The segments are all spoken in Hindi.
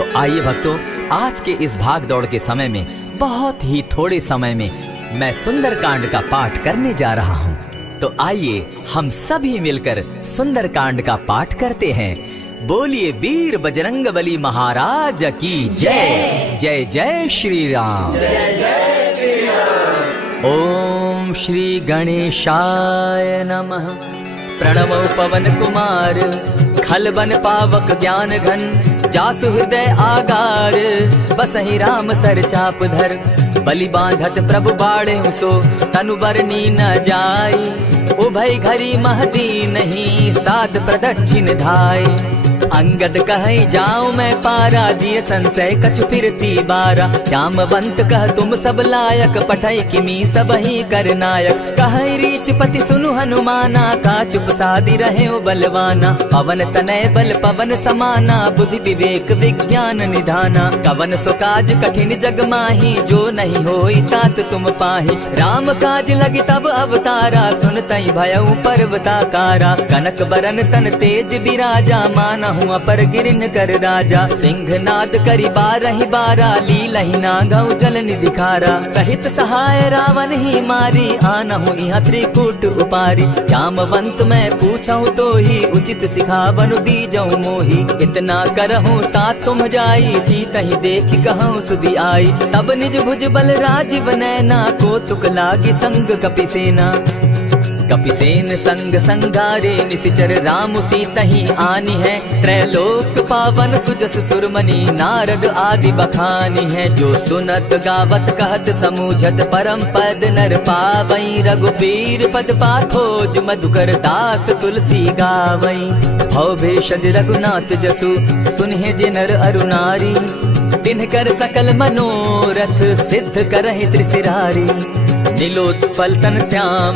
तो आइए भक्तों, आज के इस भाग दौड़ के समय में बहुत ही थोड़े समय में मैं सुंदरकांड का पाठ करने जा रहा हूँ। तो आइए हम सभी मिलकर सुंदरकांड का पाठ करते हैं। बोलिए वीर बजरंगबली महाराज की जय। जय जय श्री राम। जय जय श्री राम। ओम श्री गणेशाय नमः। प्रणवो पवन कुमार, खल बन पावक ज्ञान घन, जासु हृदय आगार, बसहि राम सर चाप धर, बलि बांधत प्रभु बाढ़े सो, तनु बरनी न जाई, उभय घरी महती नहीं, सात प्रदक्षिण धाय। अंगद कहे जाऊं मैं पारा, जिय संशय कछु फिरती बारा, जामवंत कह तुम सब लायक, पठय किमी सब ही कर नायक। कहे रीच पति सुनु हनुमाना, का चुप सादी रहे बलवाना, पवन तनय बल पवन समाना, बुद्धि विवेक विज्ञान निधाना, कवन सो काज कठिन जग माही, जो नहीं होई तात तुम पाही। राम काज लगी तब अवतारा, सुनतई भयउ पर्वताकारा, कनक बरन तन तेज बिराजा, मानहु अपर गिरिन कर राजा। सिंहनाद करि बारहि बारा, लीलहि नागौ जल निधिखारा, सहित सहाय रावण ही मारी, आनहु इहाँ त्रिकूट उपारी। जामवंत मैं पूछऊं तो ही, उचित सिखावनु दीजऊं मोही, इतना करहूं तात तुम जाई, सीतहि देखि कहूं सुधि आई। तब निज भुज बल राजीव नैना, कौतुक लागी संग कपिसेना, कपिसेन संग संगारे, निशिचर राम सीतहि आनी है, त्रैलोक पावन सुजस सुरमणि, नारद आदि बखानी है। जो सुनत गावत कहत समूझत, परम पद नर पावई, रघुबीर पद पाथोज, मधुकर दास तुलसी गावई। भव भेषज रघुनाथ जसु, सुनहि जे नर अरु नारी, तिनकर सकल मनोरथ, सिद्ध करहि त्रिशिरारी। नीलोत्पल तन श्याम,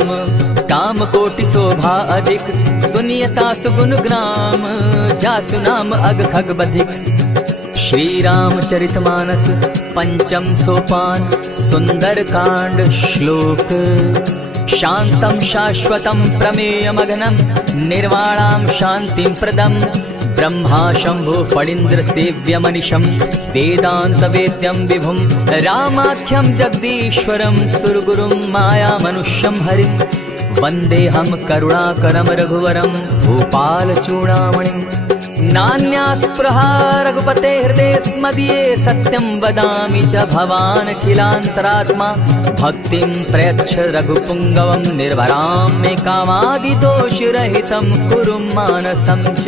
काम कोटि शोभा अधिक, सुनियता सुगुण ग्राम, जासु नाम अग खग बधिक। श्री रामचरित मानस पंचम सोपान, सुंदर कांड श्लोक। शांतम शाश्वतम प्रमेयमघनम, निर्वाणाम शांतिम प्रदम, ब्रह्मा शंभु फणीन्द्र सेव्य मनिशम, वेदांत वेद्यम विभुम, रामाख्यम जगदीश्वरम, सुरगुरुम माया मनुष्यम हरिम, वंदे हम करुणाकरम रघुवरम, भूपाल चूड़ामणिम। नान्यास्पृहा रघुपते हृदय स्मदीये, सत्यं वदामि च भवान् खिलान्तरात्मा, भक्तिं प्रयच्छ रघुपुङ्गवं, निर्भरां मे कामादिदोषरहितं, कुरु मानसं च।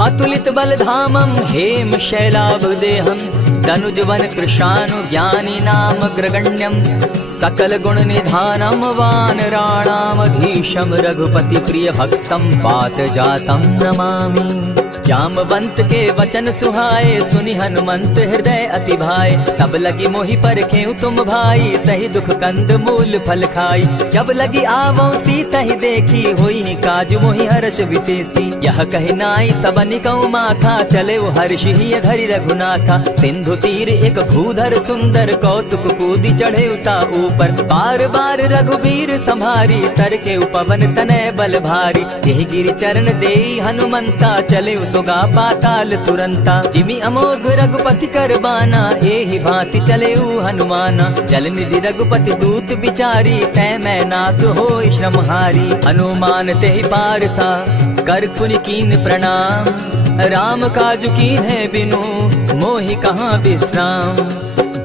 अतुलित बलधामं हेम शैलाभदेहं, तनुजवन कृशानु ज्ञानी नाम ग्रगण्यं, सकल गुण निधानं वानराणामधीशं, रघुपति प्रिय भक्तं पात जातं नमामि। जामवंत के वचन सुहाए, सुनि हनुमंत हृदय अति भाए, तब लगी मोहि परखेउ तुम भाई, सही दुख कंद मूल फल खाई। जब लगी आवो सीता ही देखी, होई काज मोहि हर्ष विशेषी, यह कहि नाई सबनि कौ माथा, चले वो हर्ष ही धरि रघुनाथा। सिंधु तीर एक भूधर सुंदर, कौतुक कूदी चढ़े उता ऊपर, बार बार रघुबीर संभारी, तर के पवन तनय बल भारी। जेहि गिरि चरण देई हनुमंता, चले सोगा पाताल तुरंता, जिमि अमोघ रघुपति कर बाना, एहि भांति चले हनुमाना। जल निधि रघुपति दूत बिचारी, तै मैं नाथ होई श्रमहारी। हनुमान तेहि पारसा, कर पुनि कीन प्रणाम, राम काज कीन है बिनु, मोहि कहाँ विश्राम।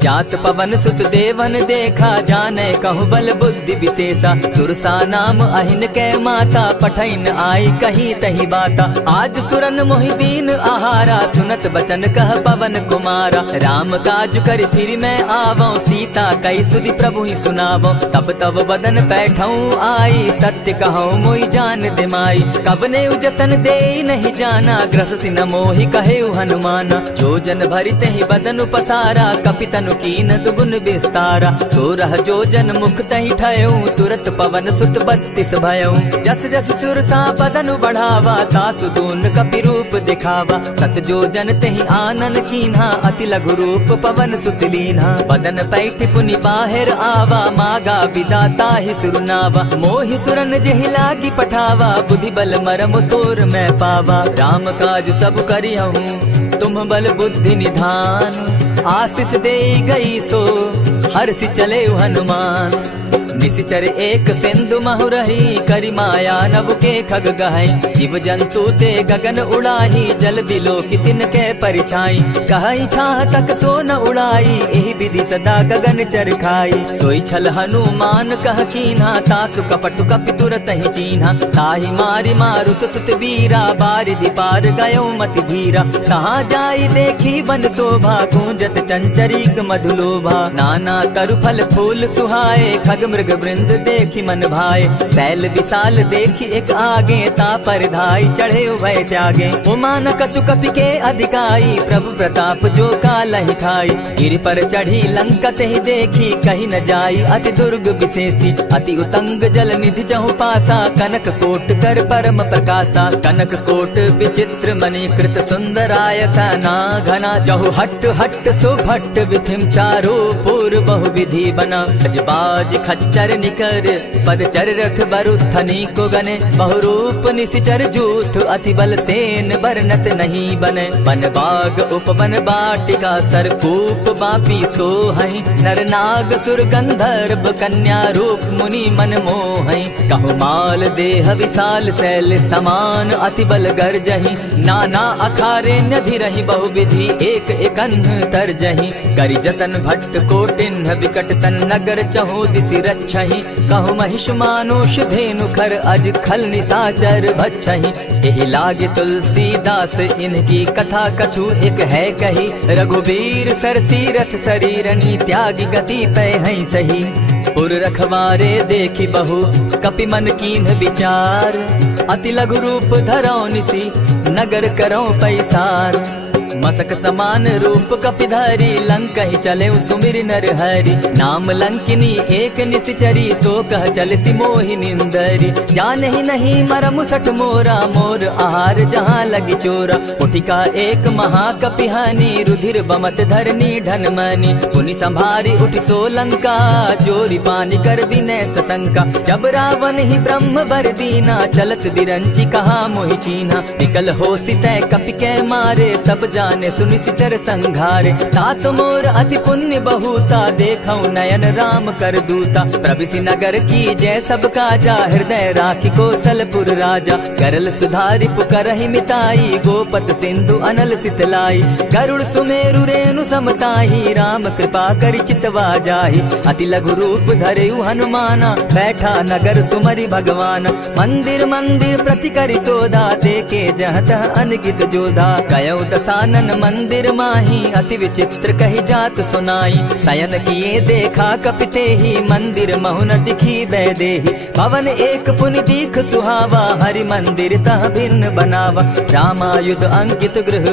जात पवन सुत देवन देखा, जाने कहु बल बुद्धि विशेषा, सुरसा नाम अहिन कै माता, पठैन आई कही तही बाता। आज सुरन मोहि दीन आहारा, सुनत बचन कह पवन कुमारा, राम काज कर फिर मैं आवो, सीता कई सुधि प्रभु ही सुनावो। तब तब बदन बैठऊं आई, सत्य कहूँ मोहि जान दिमाई, कबने उजतन दे नहीं जाना, ग्रस न मोहि कहे हनुमाना। जो जन भरित ही बदन पसारा, कपितनु कीन दुगुन विस्तारा, सोरह जो जन मुख तहि ठयऊं, तुरत पवन सुत 32 भयऊं। जस जस सुरसा बदन बढ़ावा, तासु दून कपि रूप दिखावा, सत जो जन तहि आनन कीन्हा, अति लघु रूप पवन सुत लीन्हा। बदन पैठ पुनि बाहिर आवा, मागा विदा ताहि सुरनावा, मोहि सुरन जेहि लागी पठावा, बुद्धि बल मरम तोर मैं पावा। राम काज सब करिहूँ, तुम बल बुद्धि निधान। आशीष दे गई सो हर्षि चले हनुमान। निशिचर एक सिंधु महु रही, करी माया नभ के खग गहई। जीव जंतु ते गगन उड़ाही, जल बिलो की तिनके परिछाई। कहई छाह तक सो न उड़ाई, एहि विधि सदा गगन चर खाई। सोई छल हनुमान कह कीन्हा, तासु कपटु कपि तुरत ही चीन्हा। ताहि मारि मारुत सुत वीरा, बारिधि पार गयो मति धीरा। कहाँ जाई देखी वन शोभा, गूंजत चंचरीक मधुलोभा। नाना तरु फल फूल सुहाए, खग मृग वृंद देखी मन भाए। सैल विशाल देखी एक आगे, ता पर धाई चढ़े भय त्यागे। उमान कछु कपि के अधिकाई, प्रभु प्रताप जो कालहि खाई। गिरि पर चढ़ी लंकत ही देखी, कहीं न जाई अति दुर्ग विशेषी। अति उतंग जल निधि जहु पासा, कनक कोट कर परम प्रकाशा। कनक कोट विचित्र मणि कृत सुंदरायत ना घना। जहु हट हट सुभट विधिम चारो पूर्व बहु विधि बना। गजबाज खच्चर निकर पदचर रथ बरुथनी को गने। बहुरूप निशिचर जूथ अति बल सेन बरनत नहीं बने। वन बाग उपवन बाटिका सरकूप बापी सोहई। नर नाग सुर गंधर्व कन्या रूप मुनि मन मोहई। कहु माल देह विशाल शैल समान, अति बल गर्जही। नाना अखारे नधिरहि बहुविधि, एक एकन्ह तरजही। करि जतन भट्ट कोटिन्ह विकट तन नगर, चहु दिसि रक्षहि। कहु महिष मानुष धेनु खर, अज खल निशाचर भक्षहि। एहि लागे तुलसीदास इनकी कथा, कछु एक है कही। रघुबीर सर तीरथ शरीरनी, त्यागी गति पै हई सही। पुर रखवारे देखी बहु कपि मन कीन्ह विचार। अति लघु रूप धरौ निसी, नगर करौ पैसार। मसक समान रूप कपिधारी, लंक ही चले सुमिर नर हरि। नाम लंकिनी एक निशिचरी, सो कह चल सी मोहि निंदरी। जान ही नहीं मरम सठ मोरा, मोर आहार जहाँ लगी चोरा। उठिका एक महाकपिहानी, रुधिर बमत धरनी धन मनी। पुनि संभारी उठि सो लंका, चोरी पानी कर विनय सशंका। जब रावण ही ब्रह्म बर दीना, चलत बिरंची कहा मोहि चीन्हा। निकल हो सितै कपि के मारे, तब जाने सुनि सिचर संघारे। तात मोर अति पुण्य बहुता, देखौ नयन राम कर दूता। प्रविशि नगर की जय सब काजा, हृदय राखी कौशलपुर राजा। करल सुधारि पुकरहि मिताई, गोपत सिंधु अनल सितलाई। गरुड़ सुमेरु रेणु समताही, राम कृपा करि चितवा जाहि। अति लघु रूप धरेउ हनुमाना, बैठा नगर सुमरि भगवान। मंदिर मंदिर प्रति करि सोधा, देखे जहाँ तह अनगित जोधा। कयौ दसानन मंदिर माही, अति विचित्र कही जात सुनाई। शयन किए देखा कपिते ही, मंदिर महु न दिखी दय देहि। भवन एक पुनि दीख सुहावा, हरि मंदिर तह भिन्न बनावा। रामायुध अंकित गृह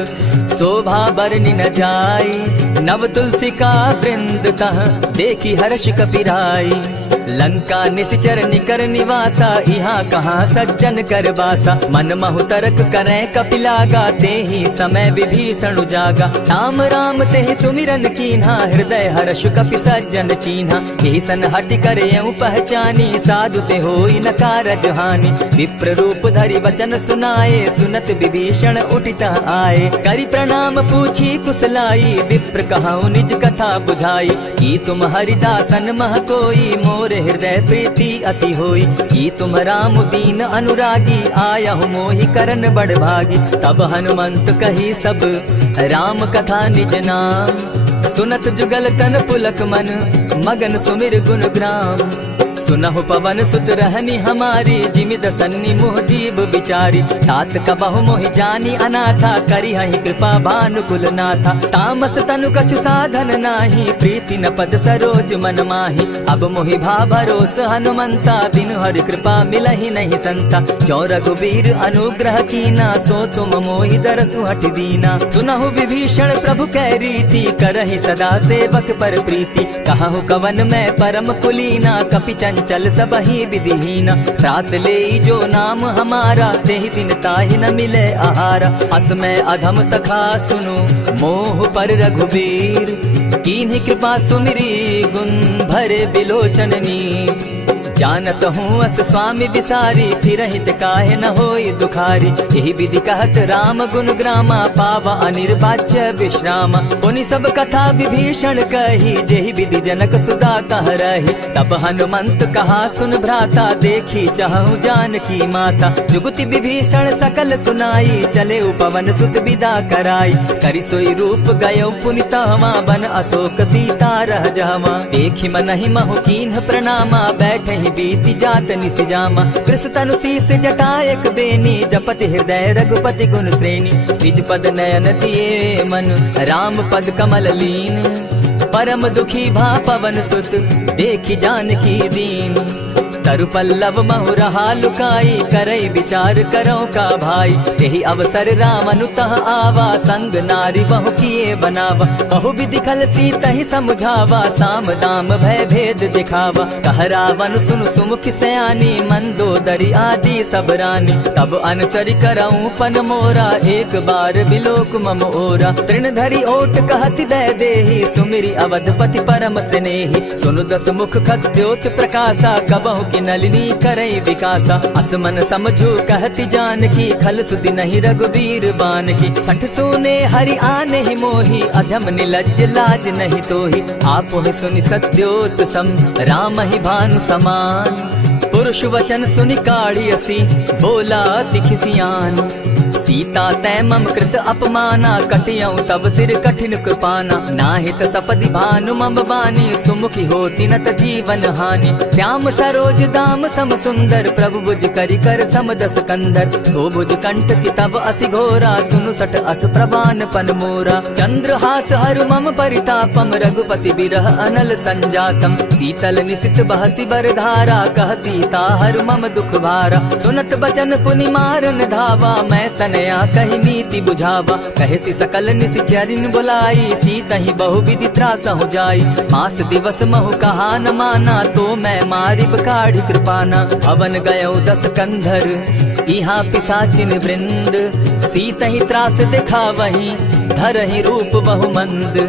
शोभा बरनि न जाई। नव तुलसी का वृंद तह देखी हर्ष कपिराई। लंका निशिचर निकर निवासा, यहाँ कहाँ सज्जन कर बासा। मन महु तरक करे कपिलागा, तेहि समय विभीषण जागा। राम राम तेहि सुमिरन कीन्हा, हृदय हर्ष कपि सज्जन चीन्हा। एहि सन हटि करे पहचानी, साधु ते होई न कारज हानि। विप्र रूप धरि वचन सुनाए, सुनत विभीषण उठित आए। करि प्रणाम पूछी कुशलाई, विप्र कहौ निज कथा बुझाई। की तुम हरिदासन मह कोई, मोर हृदय प्रीति अति होई। की तुम राम दीन अनुरागी, आयहु मोहि करन बड़ भागी। तब हनुमंत कही सब राम कथा निज नाम, सुनत जुगल तन पुलक मन, मगन सुमिर गुण ग्राम। सुनहु पवन सुत रहनी हमारी, जिमि दसन्नी मोह जीव विचारी। तात कबहु मोहि जानी अनाथा, करी हहि कृपा भानुकुल नाथा। तामस तनु कछु साधन नाही, प्रीति न पद सरोज मन माही। अब मोहि भा भरोस हनुमंता, बिनु हरि कृपा मिलहि नहीं संता। जो रघुबीर अनुग्रह कीना, सो तुम मोहि दरसु हठि दीना। सुनहु विभीषण प्रभु कै रीति, करहि सदा सेवक पर प्रीति। कहु कवन मैं परम कुलीना, कपि चंचल सबहि विधिहीना। रात ले जो नाम हमारा, तेहि दिन ताहि न मिले आहारा। अस मैं अधम सखा सुनु, मोह पर रघुबीर। कीन्हि कृपा सुमिरी, गुण भरे बिलोचन नीर। जानत हूँ अस स्वामी बिसारी, फिर हित काहे न होई दुखारी। यही विधि कहत राम गुण ग्रामा, पावा अनिर्वाच्य विश्राम। पुनि सब कथा विभीषण कही, जेहि विधि जनक सुदा कह रही। तब हनुमंत कहा सुन भ्राता, देखी चाहूँ जानकी माता। जुगति विभीषण सकल सुनाई, चले पवन सुत विदा कराई। करि सोई रूप गयो पुनि तहवा, बन अशोक सीता रह जावा। देखि मनहि महु कीन्ह प्रणामा, बैठे ही बीति जात निस जामा। कृष तनु शीस जटा एक बेनी, जपति हृदय रघुपति गुण श्रेणी। निज पद नयन दिए मन, राम पद कमल लीन। परम दुखी भा पवन सुत, देखि जानकी दीन। तरु पल्लव महु रहा लुकाई, करई विचार करो का भाई। यही अवसर राम अनुतः आवा, संग नारी बहु किए बनावा। बहु विधि खल सीत ही समझावा, साम दाम भय भेद दिखावा। कह रावण सुन सुमुख सयानी, मंदोदरी आदि सब रानी। तब अनुचरि करऊं पन मोरा, एक बार बिलोक मम ओरा। तृण धरि ओट कहति दय देहि, सुमिरि अवधपति परम स्नेही। सुनु दस मुख खद्योत प्रकाशा, कबहु की नलिनी करई विकासा। असमन समझू कहती जानकी, खल सुधि नहीं रघुबीर बान की। सठ सोने हरि आने ही मोही, अधम निलज्ज लाज नहीं तोही। आप ही सुनि सत्योत सम, राम ही भानु समान। पुरुष वचन सुनि काढ़ियसी, बोला अति खिसियान। सीता तै मम कृत अपमाना, कटियऊं तब सिर कठिन कृपाना। नाहित सपदि भानु मम बानी, सुमुखी होती नत जीवन हानि। श्याम सरोज दाम सम सुंदर, प्रभु भुज करि कर सम दस कंदर। सो भुज कंठ की तब असि घोरा, सुनु सट अस प्रवान पन मोरा। चंद्रहास हरु मम परितापम, रघुपति बिरह अनल संजातम। शीतल निशित बहसी बरधारा, कह सीता हरु मम दुख भारा। सुनत बचन पुनि मारन धावा, मैं तनया कही नीति बुझावा। कहे सी सकल निशिचरिन बुलाई, सीता ही बहु विधि त्रास हो जाई। मास दिवस महु कहा न माना, तो मैं मारिब काढ़ी कृपाना। भवन गयो दस कंधर, इहाँ पिशाचिन वृंद। सीता ही त्रास देखा वही, धरहि रूप बहु मंद।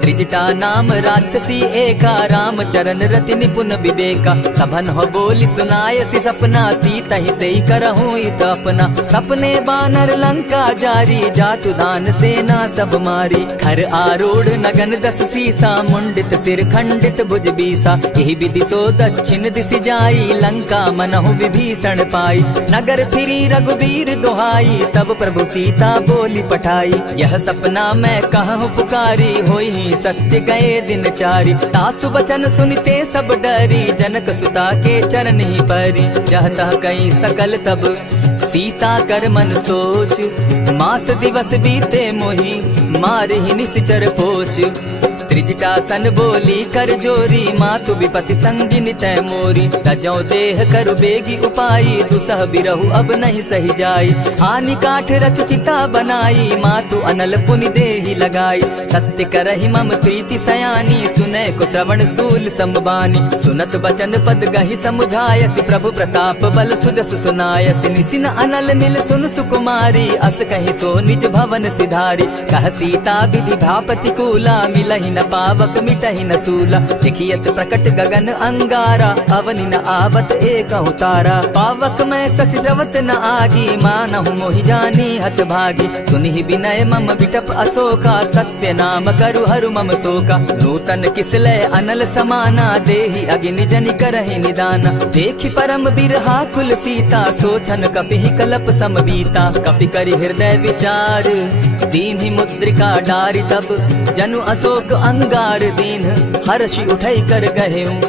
त्रिजटा नाम राक्षसी एका, राम चरण रति निपुण विवेका। सभन हो बोली सुनायसी सपना, सीता ही सही करहूँ इत अपना। सपने बानर लंका जारी, जातु दान सेना सब मारी। खर आरूढ़ नगन दस सीसा, मुंडित सिर खंडित भुज बीसा। यही विधि सो दक्षिण दिश जाई, लंका मनहु विभीषण पाई। नगर फिरी रघुबीर दुहाई, तब प्रभु सीता बोली पठाई। यह सपना मैं कहूँ पुकारी, होई सत्य गए दिन चारी। तासु बचन सुनते सब डरी, जनक सुता के चरण ही परी। जहता कई सकल तब सीता कर मन सोच, मास दिवस बीते मोही, मार ही निश्चर पोच। त्रिजटा सन बोली कर जोरी, मातु विपति संगिनी तै मोरी। तजौ देह करु बेगी उपाई, दुसह बिरहु अब नहीं सही जाई। आनी काठ रच चिता बनाई, मातु अनल पुनि देहि लगाई। सत्य करहि मम प्रीति सयानी, सुनै को श्रवण सूल संबानी। सुनत बचन पद गहि समुझायसि, प्रभु प्रताप बल सुजस सुनायसि। निसिन अनल मिल सुन सुकुमारी, अस कहि सो निज भवन सिधारी। कह सीता विधि भापति कूला, मिलहि न पावक मिटहि न सूला। लिखियत प्रकट गगन अंगारा, अवनि न आवत एक तारा। पावक मैं शशि स्रवत न आगी, मानहु मोहि जानी हत भागी। सुनिहि विनय मम बिटप अशोका, सत्य नाम करु हरु मम शोका। नूतन किसलय अनल समाना, देहि अगिनि जनि करहि निदाना। देखि परम बिरहा कुल सीता, सोचन कपिहि कलप सम बीता। कपि करि हृदय विचार, दीन्हि मुद्रिका डारि। तब जनु अशोक अंगार दीन, हर्षि उठई कर गहेऊं।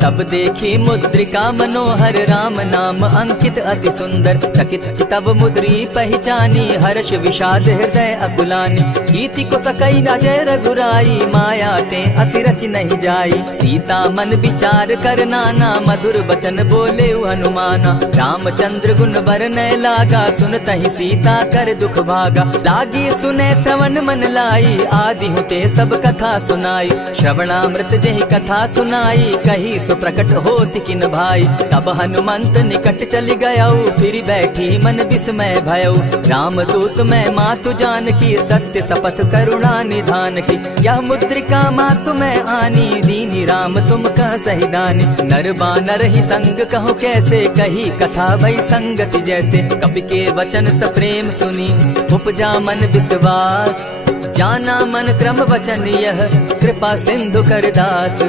तब देखी मुद्रिका मनोहर, राम नाम अंकित अति सुंदर। चकित चितव मुद्री पहचानी, हर्ष विषाद हृदय अकुलानी। जीति को सकई अजय रघुराई, माया ते असि रचि नहीं जाई। सीता मन विचार कर नाना, मधुर बचन बोले हनुमाना। रामचंद्र गुण बरनय लागा, सुनतहि सीता कर दुख भागा। लागी सुने श्रवण मन लाई, आदि हुते सब कथा सुनाई। श्रवणामृत जेहि कथा सुनाई, कही सो प्रकट होति किन भाई। तब हनुमंत निकट चली गयऊ, फिर बैठी मन विस्मय भयऊ। राम दूत मैं मातु जानकी, सत्य शपथ करुणा निधान की। यह मुद्रिका मातु मैं आनी, दीनी राम तुम कह सही दानी। नर बानर ही संग कहो कैसे, कही कथा भई संगति जैसे। कपि के वचन सप्रेम सुनी, उपजा मन विश्वास। जाना मन क्रम वचन यह, कृपा सिंधु करदास।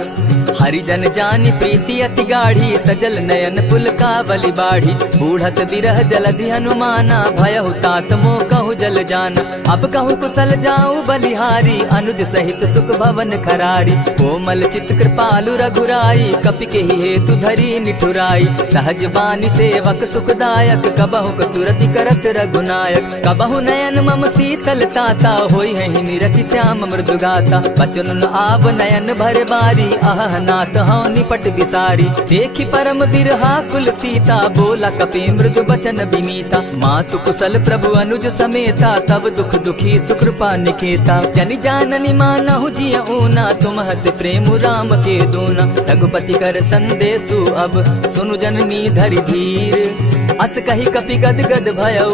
हरिजन जानी प्रीति अति गाढ़ी, सजल नयन पुल कावली बाढ़ी। बूढ़त बिरह जलधि हनुमाना, भयहु तात मोह कहु जल जाना। अब कहु कुशल जाऊं बलिहारी, अनुज सहित सुख भवन खरारी। कोमल चित कृपालु रघुराई, कपि के ही हेतु धरी निठुराई। सहज बानी सेवक सुखदायक, कबहु कसुरति करत रघुनायक। कबहु नयन मम शीतल ताता, होई है निरखि श्याम मृदु गाता। बचन आब नयन भर बारी, आह नाथ हौ निपट बिसारी। देखी परम बिरहा कुल सीता, बोला कपि मृदु बचन विनीता। मातु कुशल प्रभु अनुज समेता, तब दुख दुखी सुकृपा निकेता। जनि जाननी मानहु जिय ऊना, तुम हत प्रेम राम के दूना। रघुपति कर संदेशु अब, सुनु जननी धरि धीर। अस कही कपि गद गद भयउ,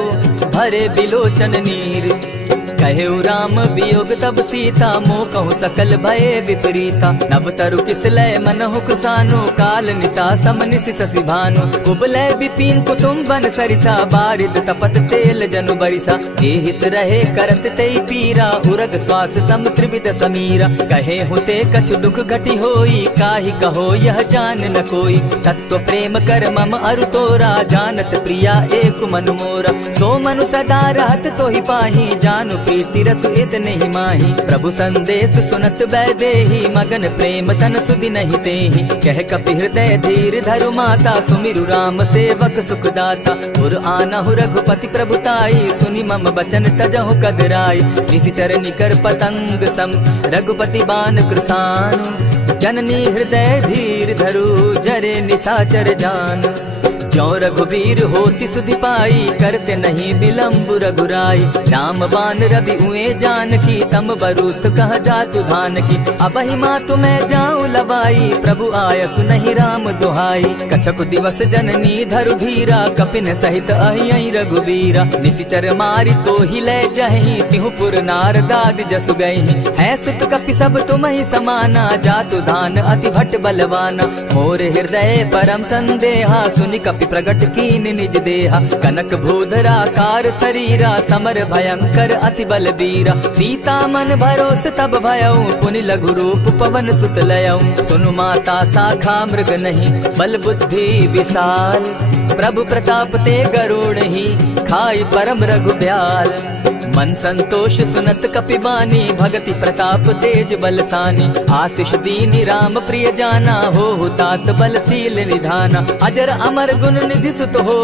भरे बिलोचन नीर। कहेउ राम वियोग तब सीता, मोह कहूँ सकल भय विपरीता। नव तरु किसलय मनहु कृसानु, काल निशा सम निशि शशि भानु। कुबलय विपिन कुटुम्बन सरिसा, बारिद तपत तेल जनु बरिसा। जे हित रहे करत तेई पीरा, उरग श्वास सम त्रिविध समीरा। कहे हुते कछु दुख घटी होई, काहि कहो यह जान न कोई। तत्व प्रेम कर मम अरु तोरा, जानत प्रिया एक मनु मोरा। सो मनु सदा रहत तोहि पाही, जानु प्रीति रसु इतने ही माही। प्रभु संदेश सुनत वैदेही, मगन प्रेम तन सुधि नहीं तेहि। कह कपि हृदय धीर धरु माता, सुमिरु राम सेवक सुखदाता। उर आनहु रघुपति प्रभुताई, सुनि मम बचन तजहु कदराई। निशिचर निकर पतंग सम, रघुपति बान कृसानु। जननी हृदय धीर धरु, जरे निशाचर जान। जो रघुवीर होति सुधि पाई, करते नहीं विलम्ब रघुराई। राम बान रवि उए जानकी, तम बरूथ कह जातु धान की। अबहि मातु मैं जाऊं लबाई, प्रभु आयसु नहीं राम दुहाई। कछक दिवस जननी धरु धीरा, कपिन सहित अहियहि रघुवीरा। निशिचर मारि तो ही ले जहि, तिहु पुर नार दाग जसु गहि। है सुत कपि सब तुम ही समाना, जातु धान अति भट बलवाना। मोर हृदय परम संदेहा, सुनि कपि प्रगट कीन निज देहा। कनक भूधरा कार शरीरा, समर भयंकर अति बल बीरा। सीता मन भरोस तब भयउ, पुनि लघु रूप पवन सुत लयउ। सुनु माता शाखा मृग नहीं, बल बुद्धि विशाल। प्रभु प्रताप ते गरुड़ ही, खाई परम रघुब्याल। मन संतोष सुनत कपि बानी, भगति प्रताप तेज बलसानी। आशीष दीनी राम प्रिय जाना, हो तात बलशील निधाना। अजर अमर गुण निधि सुत हो,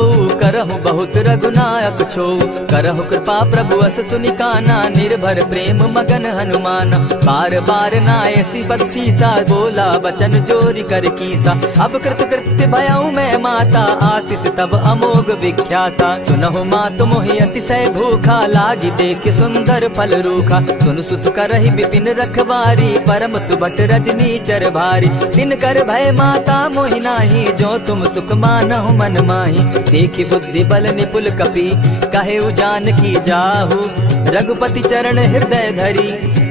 करहु बहुत रघुनायक छो। करहु कृपा प्रभु अस सुनि काना, निर्भर प्रेम मगन हनुमाना। बार बार नायसी पद सीसा, बोला बचन जोरी कर कीसा। अब कृत कृत्य भयउ मैं माता, आशीष तब अमोघ विख्याता। सुनहु मातु मोहि अतिशय भूखा, लागी देख सुंदर फल रूखा। सुन सुत करहि विपिन रखवारी, परम सुबट रजनी चर भारी। दिन कर भय माता मोहि नाही, जो तुम सुख मानहु मन माही। देखि बुद्धि बल निपुल कपि, कहेउ जानकी जाहु। रघुपति चरण हृदय धरी,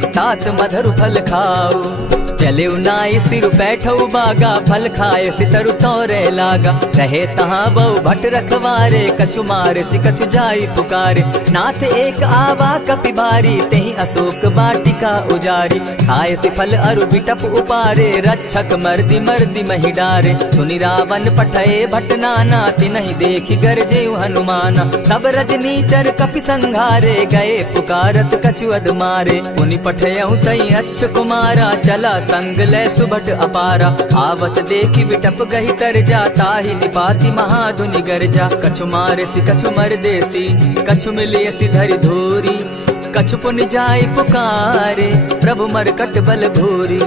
तात मधुर फल खाऊ। चले नाई सिर बैठऊ बागा, फल खाए सितरु तोरे लागा। रहे तहाँ बहु भट रखवारे, कछु मारे सि कछु जाई पुकारे। नाथ एक आवा कपि बारी, तेहि अशोक वाटिका उजारी। खाए सि फल अरु बिटप उपारे, रक्षक मर्दि मर्दि महि डारे। सुनि रावण पठए भट नाना, तिनहि देखि गरजेउ हनुमाना। सब रजनीचर कपि संघारे, गए पुकारत कछु अध मारे। पुनि पठयउ तई अच्छ कुमारा, चला संग ले सुबट अपारा। आवत देखी बिटप गही तर जा, ताहि निपाति महाधुनि गर्जा। कछु मारे सि कछु मर देसी, कछु मिले सि धरि धूरी। कछु पुनि जाय पुकारे, प्रभु मरकट बल भूरी।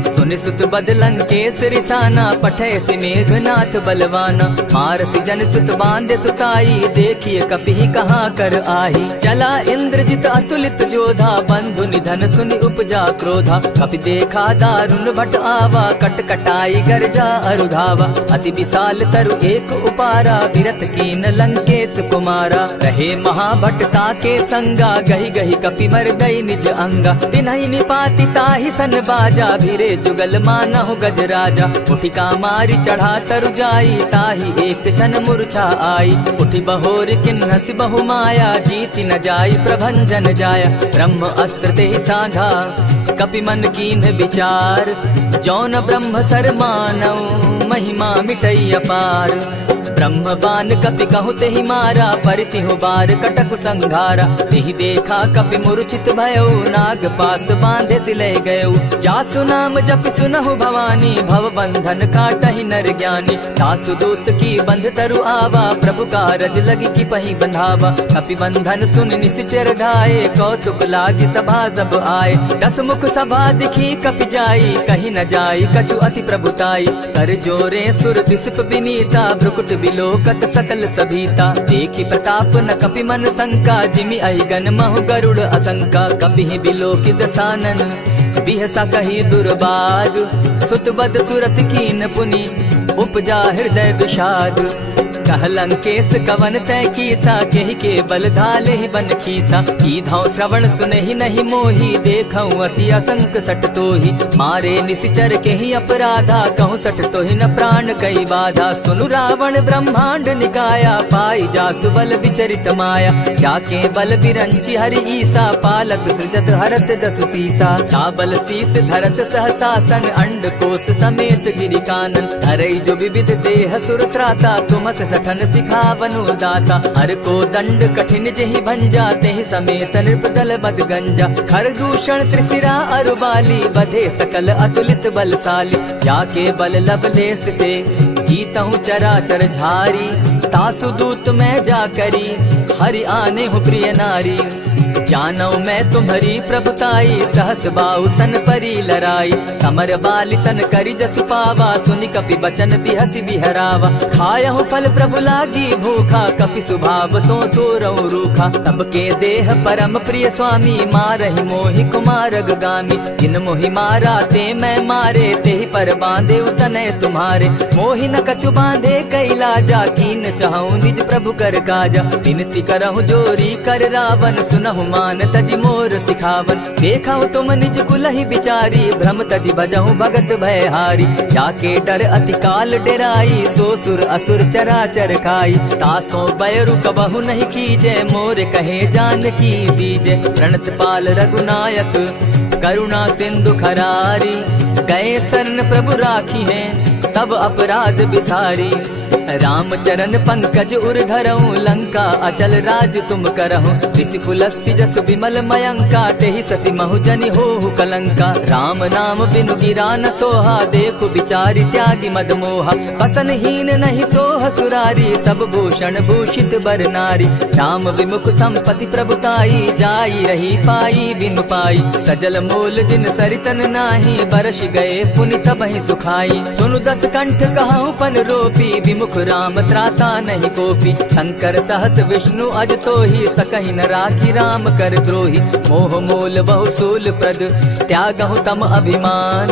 सुनि सुत बद लंकेश रिसाना, पठय सि मेघनाथ बलवाना। मारसि जन सुत बांधे सुताई, देखिए कपि कहाँ कर आही। चला इंद्रजित अतुलित जोधा, बंधु निधन सुनि उपजा क्रोधा। कपि देखा दारुण भट आवा, कट कटाई गर्जा अरुधावा। अति विशाल तरु एक उपारा, विरत कीन लंकेश कुमारा। रहे महाभट ताके संगा, गही गही कपि मर गई निज अंगा। तिन्हि निपाति ताहि सन बाजा, भिरे जुग जुगल मानहु गजराजा। उठिका मारी चढ़ा तरु जाई, ताही एक छन मूर्छा आई। उठि बहोर किन्नस बहु माया, जीति न जाई प्रभंजन जाया। ब्रह्म अस्त्र ते साधा कपि मन कीन विचार, जौन ब्रह्म सर मानौ महिमा मिटई अपार। ब्रह्म बान कपि कहु तेहि मारा, परितिहु बार कटकु संघारा। तेहि देखा कपि मूर्छित भयो, नाग पास बांधे सिले गयो। जासु नाम जपि सुनहु भवानी, भव बंधन काटहि नर ज्ञानी। दासु दूत की बंध तरु आवा, प्रभु कारज लगी की पही बंधावा। कपि बंधन सुन निश्चर ढाए, कौतुक लागी सभा सब आए। दस मुख सभा दिखी कपि जाई, कहीं न जाई कछु अति प्रभुताई। कर जोरे सुर दिसप विनीता, भ्रुकुट बिलोकत सकल सभीता। देखी प्रताप न कपि मन शंका, जिमि अहिगन महु गरुड़ असंका। कपि बिलोकित सानन बिहसा कही दुर्बाद, सुत बद सुरत कीन पुनि उपजा हृदय विषाद। कह लंकेश कवन तय कीसा, केहि के बल धाले ही बन खीसा। कीधौ श्रवण सुनहि नहीं मोही, देखऊं अति असंक सट तोही। मारे निशिचर केहि अपराधा, कहूँ सट तोहि न प्राण कई बाधा। सुनु रावण ब्रह्मांड निकाया, पाई जासु बल विचरित माया। जाके बल बिरंची हरि ईसा, पालत सृजत हरत दस सीसा। चाबल शीस धरत सहसासन, अंड कोश समेत गिरि कानन। धरई जो विविध देह सुर त्राता, तुमस सठन सिखावनु दाता। हर को दंड कठिन जेहि भंजा, तेहि समेत नृपदल बद गंजा। खरदूषण त्रिशिरा अरुबाली, बधे सकल अतुलित बलशाली। जाके बल लवलेस ते जीतहु चराचर झारी। तासु दूत मैं जा करी, हरि आने हूँ प्रिय नारी। जानौ मैं तुम्हारी प्रभुताई, सहस बाहु सन परी लराई। समर बाली सन करी जसु पावा, सुनि कपि बचन बिहसि बिहरावा। खायहु फल प्रभु लागी भूखा, कपि सुभाव तो तोरऊ रूखा। सबके देह परम प्रिय स्वामी, मारहि मोहि कुमारग गामी। जिन मोहि मारा ते मैं मारे, तेहि पर बांधे उतने तुम्हारे। मोहि न कछु बांधे कैलाजा, कीन चाहूं निज प्रभु कर काजा। विनती करहु जोरी कर रावण, सुनहु मान तजि मोर सिखावन। देखा तुम निज कुलहि बिचारी, भ्रम तजि भजहु भगत भयहारी। जाके डर अति काल डेराई, सो सुर असुर चराचर खाई। तासो बैरु कबहु नहीं कीजे, मोर कहे जानकी दीजे। प्रणत पाल रघुनायक करुणा सिंधु खरारी, गए शरण प्रभु राखी है तब अपराध बिसारी। रामचरण पंकज उर धरऊं, लंका अचल राज तुम करहूं। ऋषि पुलस्ति जस विमल मयंका, तेहि ससि महु जनि होहु कलंका। राम नाम बिनु गिरा न सोहा, देखु बिचारी त्यागी मद मोहा। बसन हीन नहीं सोह सुरारी, सब भूषण भूषित बर नारी। राम विमुख संपति प्रभुताई, जाई रही पाई बिनु पाई। सजल मोल जिन सरितन नाही, बरस गए पुनि तबहि सुखाई। सुनु दस कंठ कहूँ पन रोपी, विमुख राम त्राता नहीं कोपी। शंकर सहस विष्णु अज तोहि, सकहि न राखी राम कर द्रोही। मोह मोल बहु सूल प्रद, त्यागहु तम अभिमान।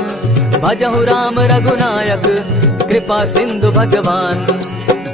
भजहु राम रघुनायक, कृपा सिंधु भगवान।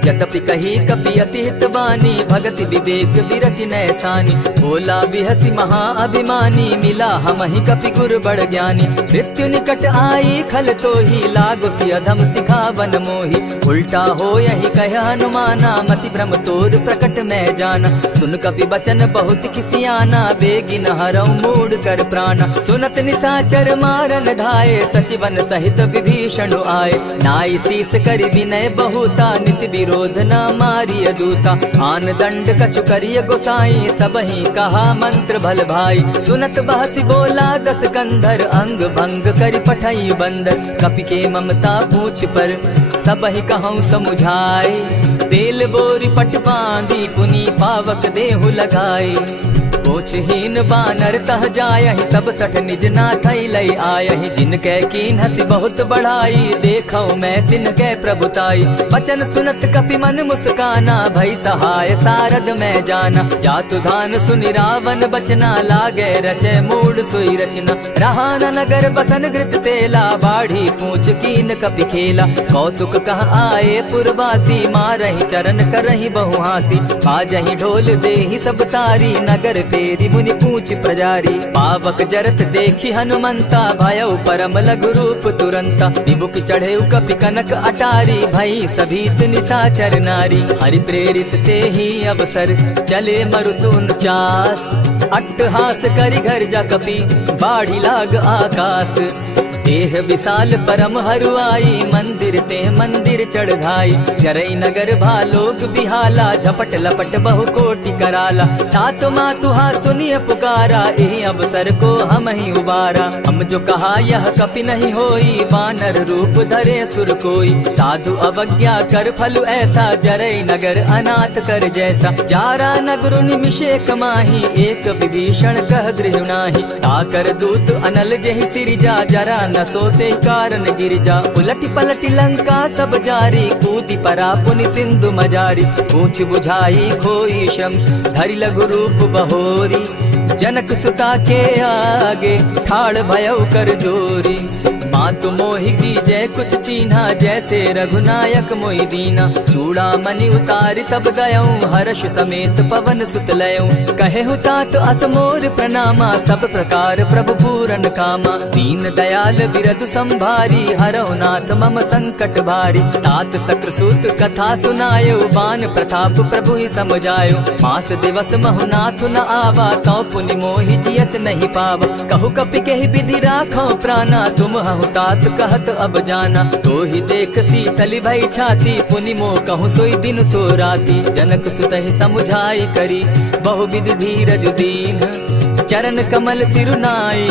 जतपि कही कपि अति हित बानी, भगति विवेक विरति नैसानी। बोला बिहसी महा अभिमानी, मिला हमहि कपि गुर बड़ ज्ञानी। मृत्यु निकट आई खल तोहि, लागो सि अधम सिखावन मोहि। उल्टा हो यही कह हनुमाना, मति भ्रम तोर प्रकट मैं जाना। सुन कपि बचन बहुत किसियाना, बेगी न हरऊ मूड कर प्राणा। सुनत निसाचर मारन धाये, सचिवन सहित विभीषण आए। नाई शीस करि विनय बहुता, नित विरोध न मारिय दूता। आन दंड कछु करिय गोसाई, सबहि कहा मंत्र भल भाई। सुनत बहसी बोला दस कंधर, अंग भंग करि पठई बंदर। कपि के ममता पूछ पर, सबहि कहूँ समुझाए। तेल बोरी पट बांधी, पुनि पावक देहु लगाए। कोचहीन बानर तह जायहि, तब सठ निज नाथई लई आयहि। जिनके कीन हसी बहुत बढ़ाई, देखौ मैं तिनके प्रभुताई। बचन सुनत कपि मन मुस्काना, भई सहाय सारद मैं जाना। जातु धान सुनि रावण बचना, लागे रचे मूड सोई रचना। रहा न नगर बसन घृत तेला, बाढ़ी पूछ कीन कपि खेला। कौतुक कह आए पुरवासी, मारहि चरण करहि बहु हासी। बाजहि ढोल देहि सब तारी, नगर पे फेरी मुनि पूछ प्रजारी। पावक जरत देखी हनुमंता, भयउ परम लघु रूप तुरंता। विमुख चढ़े कपि कनक अटारी, भई सभीत निशाचर नारी। हरि प्रेरित ते ही अवसर, चले मरुत 49। अट्टहास करि घर जा कपि, बाढ़ी लाग आकाश। देह विशाल परम हरुआई, मंदिर ते मंदिर चढ़ाई। जरई नगर भालोग बिहाला, झपट लपट बहु कोटि कराला। तात मातुहा सुनिय पुकारा, एहि अवसर को हम ही उबारा। हम जो कहा यह कपि नहीं होई, वानर रूप धरे सुर कोई। साधु अवज्ञा कर फल ऐसा, जरई नगर अनाथ कर जैसा। जारा नगर निमिषे कमाही, एक विभीषण कह गृह नाही। आकर दूत अनल जहि सिरिजा, जरा न सोते कारण गिरिजा। उलटी पलटी लंका सब जारी, कूदी परा पुनि सिंधु मजारी। पूछ बुझाई खोई श्रम, धरि लघु रूप बहोरी। जनक सुता के आगे, ठाड़ भयउ कर जोरी। मातु मोहि की जय कुछ चीन्हा, जैसे रघुनायक मोहि दीना। चूड़ा मणि उतारि तब दयऊं, हर्ष समेत पवन सुत लयऊं। कहे हुतात असमोर प्रणामा, सब प्रकार प्रभु पूरन कामा। दीन दयाल बिरदु संभारी, हरौ नाथ मम संकट भारी। तात सक्रसूत कथा सुनायो, बान प्रताप प्रभु ही समझायो। मास दिवस महु नाथ न आवा, तौ पुनि मोहि जियत नहीं पावा। कहु कपि केहि विधि राखो प्राणा, तुम हहु तात कहत अब जाना। तो ही देख शीतल भई छाती, पुनि मोह कहूँ सोई दिन सो राती। जनक सुतहि समुझाई करी, बहु विधि धीरज दीन। चरण कमल सिरुनाई,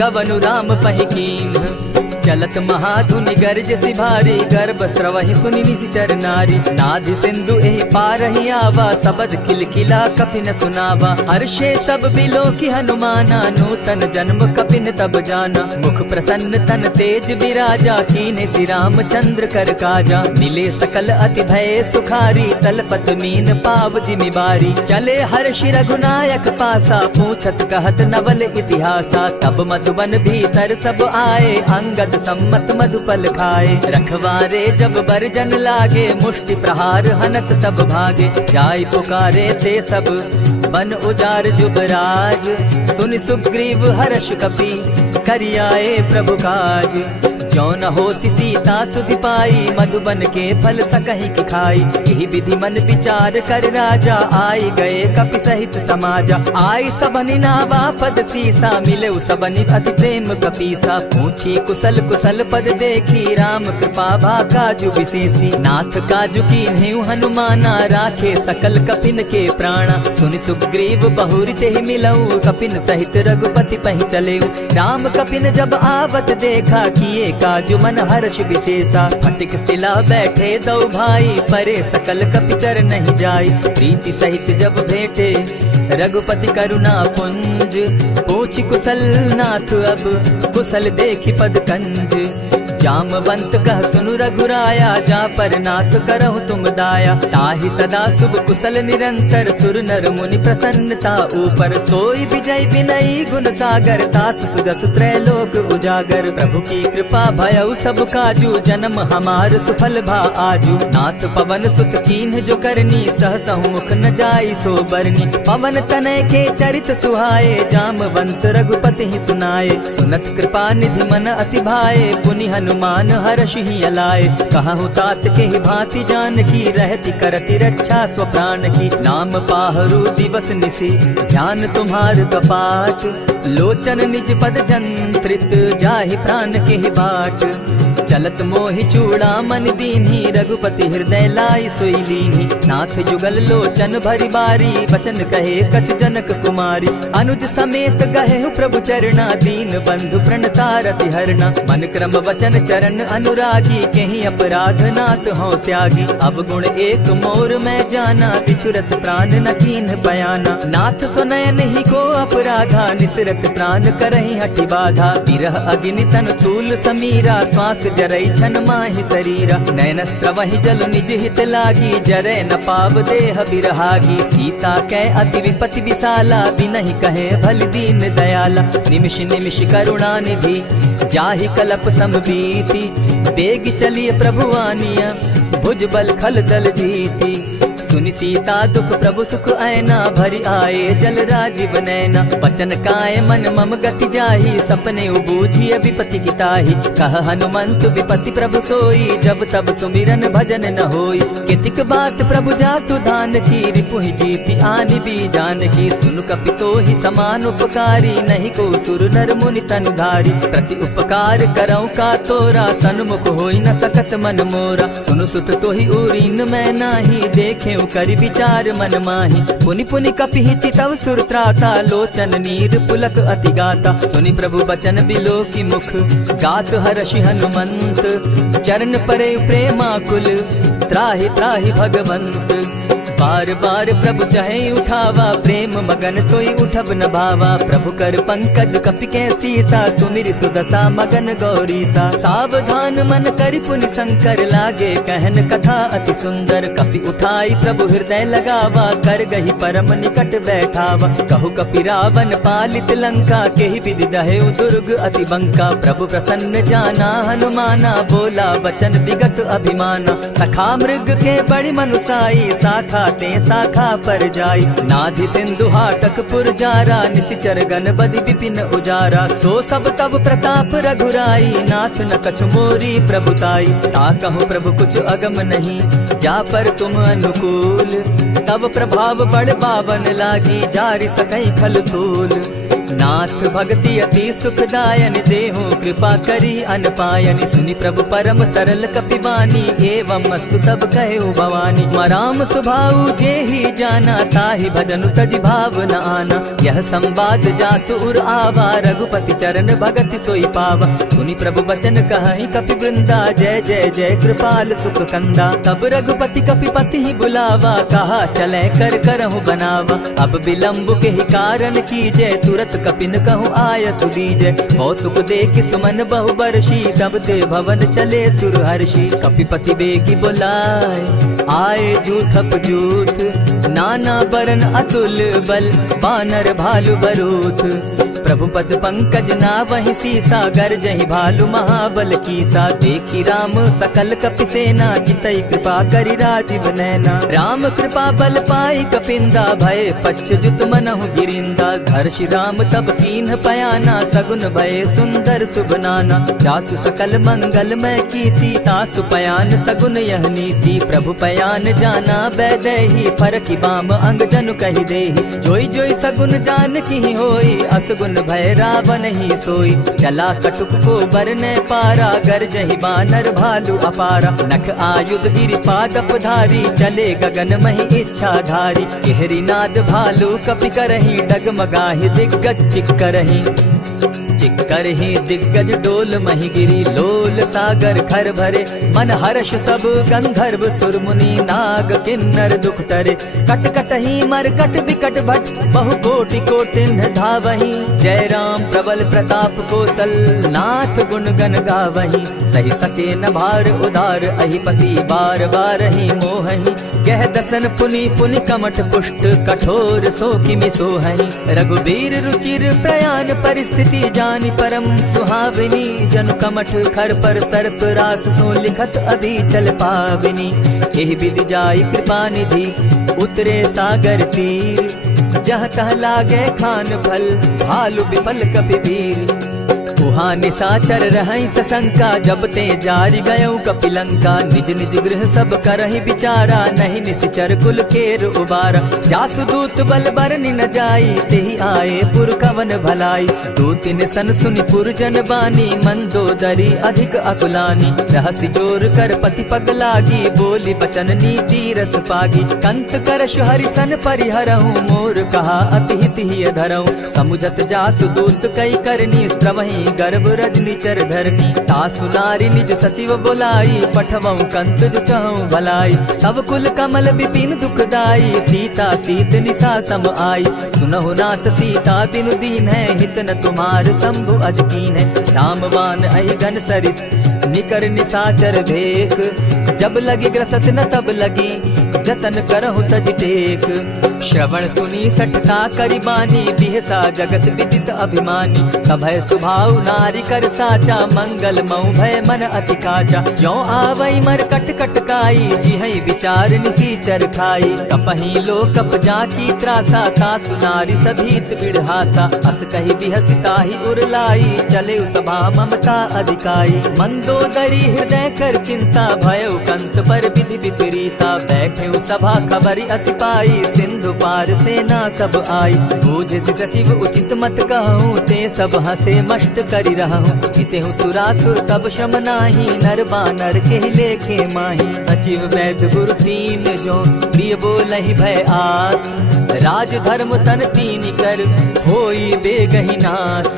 गवनु राम पहि कीन्ह। चलत महाधुनि गर्ज सिभारी, गर्भ स्रवहि सुनि निशिचर नारी। नाधि सिंधु एहि पारहि आवा, सबद किलकिला कपि न सुनावा। हर्षे सब बिलो की हनुमाना, नूतन जन्म कपि न तब जाना। मुख प्रसन्न तन तेज विराजा, कीन्हे श्री रामचंद्र कर काजा। मिले सकल अति भय सुखारी, तलपत मीन पाव जिमि बारी। चले हर्षि रघुनायक पासा, पूछत कहत नवल इतिहासा। तब मधुबन भीतर सब आए, अंगद सम्मत मधुपल खाए। रखवारे जब बरजन लागे, मुष्टि प्रहार हनत सब भागे। जाय पुकारे ते सब, बन उजार जुबराज। सुनि सुग्रीव हर्ष कपि, करियाए प्रभु काज। जो न होती सीता सुधि पाई, मधुबन के फल सकहि की खाई। यही विधि मन विचार कर राजा, आई गए कपि सहित समाजा। आई सबनि नावा पद सीसा, मिले सबनि अति प्रेम कपीसा। पूछी कुशल कुशल पद देखी, राम कृपा भा काजु विशेषी। नाथ काजु कीन्हेउ हनुमाना, राखे सकल कपिन के प्राणा। सुनि सुग्रीव बहुरि तेहि मिलऊ, कपिन सहित रघुपति पहि चलेऊ। राम कपिन जब आवत देखा, किए काजु मन हर्ष विशेषा। फटिक सिला बैठे दो भाई, परे सकल कपिचर नहीं जाई। प्रीति सहित जब भेटे, रघुपति करुणा पुंज। पूछि कुशल नाथ अब, कुशल देखि पद कंज। जामवंत कह सुनु रघुराया, जा पर नाथ करहु तुम दाया। ताहि सदा शुभ कुशल निरंतर, सुर नर मुनि प्रसन्नता ऊपर। सोई विजय विनयी गुण सागर, तास सुदस त्रैलोक उजागर। प्रभु की कृपा भयउ सब काजू, जन्म हमार सुफल भा आजू। नाथ पवन सुत कीन्ह जो करनी, सहसहु मुख न जाई सो बरनी। पवन तनय के चरित सुहाए, जामवंत रघुपति ही सुनाए। सुनत कृपा निधि मन अति भाए, पुनि हनुमान हर्ष ही अलाए। कहूँ तात के ही भांति जान की, रहती करती रक्षा स्व प्राण की। नाम पाहरु दिवस निशि, ध्यान तुम्हार कपाट। लोचन निज पद जंत्रित, जाहि प्राण के ही बाट। चलत मोहि चूड़ामणि दीन्ही, रघुपति हृदय लाई सोई लीन्ही। नाथ जुगल लोचन भरि बारी, बचन कहे कछ जनक कुमारी। अनुज समेत गहेहु प्रभु चरणा, दीन बंधु प्रणतारति हरना। मन क्रम वचन चरण अनुरागी, केहि अपराध नाथ हो त्यागी। अब गुण एक मोर मैं जाना, बिछुरत प्राण न कीन्ह बयाना। नाथ सुनय नहीं को अपराधा, निसरत प्राण करहि हठि बाधा। विरह अग्नि तन तूल समीरा, श्वास जरई छन माहि शरीरा। नैनस्त्र वहि जल निज हित लागी, जरै न पाव देह बिरहागी। सीता कै अति विपति विशाला, बिनहि कहे भल दीन दयाला। निमिष निमिष करुणा निधि, जाहि कलप समबीति। बेग चलिए प्रभु आनिया, भुज बल खल दल जीती। सुनि सीता दुख प्रभु सुख ऐना, भरि आए जल राजीव नैना। बचन काय मन मम गति जाहि, सपने बूझी विपति की ताहि। कह हनुमंत विपति प्रभु सोई, जब तब सुमिरन भजन न होई। कितिक बात प्रभु जातु धान की, रिपुहि जीति आनि भी जान की। सुन कपि तोहि समान उपकारी, नहीं को सुर नर मुनि तन धारी। प्रति उपकार करऊँ का तोरा, सन्मुख होई न सकत मन मोरा। सुनु सुत तोहि उरीन मैं नाही, देखे करि विचार मन माही। पुनि पुनि कपिहि चितव सुर त्राता, लोचन नीर पुलक अति गाता। सुनि प्रभु बचन बिलो की मुख, गात हर्षि हनुमंत। चरण परे प्रेमाकुल, त्राहि त्राहि भगवंत। बार बार प्रभु चहे उठावा, प्रेम मगन तोई उठब न भावा। प्रभु कर पंकज कपि के सीसा, सुमिरि सुदशा मगन गौरीसा। सावधान मन करि पुनि शंकर, लागे कहन कथा अति सुंदर। कपि उठाई प्रभु हृदय लगावा, कर गही परम निकट बैठावा। कहु कपि रावण पालित लंका, केहि विधि दहेउ दुर्ग अति बंका। प्रभु प्रसन्न जाना हनुमाना, बोला बचन विगत अभिमाना। सखा मृग के बड़ि मनुसाई, साखा ते शाखा पर जाई। नाधि सिंधु हाटक पुर जारा, निशिचर गण बदि विपिन उजारा। सो सब तब प्रताप रघुराई, नाथ न कछु मोरी प्रभुताई। ता कहूँ प्रभु कुछ अगम नहीं, जा पर तुम अनुकूल। तब प्रभाव बड़ पावन लागी, जारि सकई खल तूल। नाथ भक्ति अति सुखदायन, देहु कृपा करी अनपायनि। सुनि प्रभु परम सरल कपिवानी, एवं मस्तु तब कहु भवानी। मराम सुभाऊ जेहि जाना, ताहि भजनु तजि भाव न आना। यह संवाद जासु उर आवा, रघुपति चरण भगति सोई पावा। सुनि प्रभु बचन कहि कपि वृंदा, जय जय जय कृपाल सुख कंदा। तब रघुपति कपिपति ही बुलावा, कहा चले कर करहु बनावा। अब विलम्ब के ही कारण कीजय, तुरत कपिन कहूँ आय सुदीजय। कौतुक देख सुमन बहु बरसी, तब ते भवन चले सुरहर्षि। कपिपति बेगी बुलाए, आए जूथप जूथ। नाना बरन अतुल बल, बानर भालु बरूथ। प्रभु पद पंकज नावहि सीसा, गरजहि भालु महाबल कीसा। देखी राम सकल कपि सेना, जितई कृपा करि राजीव नैना। राम कृपा बल पाई कपिंदा, भय पच्युत मनहु गिरिंदा। हर्षि राम तब कीन्ह पयाना, सगुन भय सुंदर शुभ नाना। जासु सकल मंगल मैं कीर्ति, तासु पयान सगुन यह नीति। प्रभु पयान जाना बैदेही, फरकि बाम अंग जनु कहि देहि। जोई जोई सगुन जान की होई, असगुन भय रावण ही सोई। चला कटुक को बरने पारा, गरजहि बानर भालु अपारा। नख आयुध गिरि पादप धारी, चले गगन महि इच्छा धारी। केहरी नाद भालु कपि करहि, डगमगाहि दिग्गज चिक्करहि। चिक्करहि दिग्गज डोल महि गिरी, लोल सागर खर भरे। मन हर्ष सब गंधर्व सुर मुनि, नाग किन्नर दुख तरे। कट कटहि मरकट बिकट भट, बहु कोटि कोटिन्ह धावहि। जय राम प्रबल प्रताप कौशल, नाथ गुण गण गावहि। सही सके न भार उदार, अहिपति बार बार ही मोहहि। कह दसन पुनि पुनि कमठ पुष्ट, कठोर सो किमि सोहहि। रघुबीर रुचिर प्रयाण परिस्थिति, जानि परम सुहाविनी। जनु कमठ खर पर सर्प रास, सो लिखत अभी चल पाविनी। एहि विधि जाई कृपा निधि, उतरे सागर तीर। जहाँ तह लागे खान फल, भालु विफल कपिवीर। उहाँ निशाचर रहै सशंका, जब ते जारि गयौ कपिलंका। निज निज गृह सब करहि विचारा, नहीं निशिचर कुल केर उबारा। जासु दूत बल बरनि न जाई, तेहि आए पुर कवन भलाई। दो तिन सन सुनि पुरजन बानी, मंदोदरी अधिक अकुलानी। रहसि जोर कर पति पग लागी, बोली बचन नीति रस पागी। कंत करश हरि सन परिहरहु, मोर कहा अति हित ही धरहु। समुझत जासु दूत कई करनी, स्त्रवहि गर्भ रजनी चर धरनी। तासु नारी निज सचिव बुलाई, पठवऊ कंत जुचहु भलाई। तब कुल कमल विपिन दुखदाई, सीता सीत निशा सम आई। सुनहु नाथ सीता बिनु दीन है, हित न तुम्हार शंभु अज कीन है। रामवान अहि गण सरिस, निकर निशाचर भेख। जब लगी ग्रसत न तब लगी, जतन करहु तज टेक। श्रवण सुनी सठता करि बानी, बिहसा जगत विदित अभिमानी। सभय सुभाव नारी कर साचा, मंगल मऊ भय मन अति काचा। जो आवई मर कट कट काई, जिहई विचार निसीचर खाई। कपही लो कप जाकी त्रासा, तासु नारी सभीत बिढ़ासा। अस कही बिहसिता ही उरलाई, चले सभा ममता अधिकाई। मंदोदरी हृदय कर चिंता, भयउ कंत पर विधि विपरीता। बैठे सभा खबरी अस पाई, सिंधु पार सेना सब आई। बूझ सचिव उचित मत कहूँ, ते सब हंसे मष्ट करि रहूँ। जितेहु सुरासुर तब शम नाही, नर बानर के लेखे माही। सचिव वैद्य गुरु तीन जो, प्रिय बोलहि भय आस। राज धर्म तन तीन कर, होई बेगहि नास।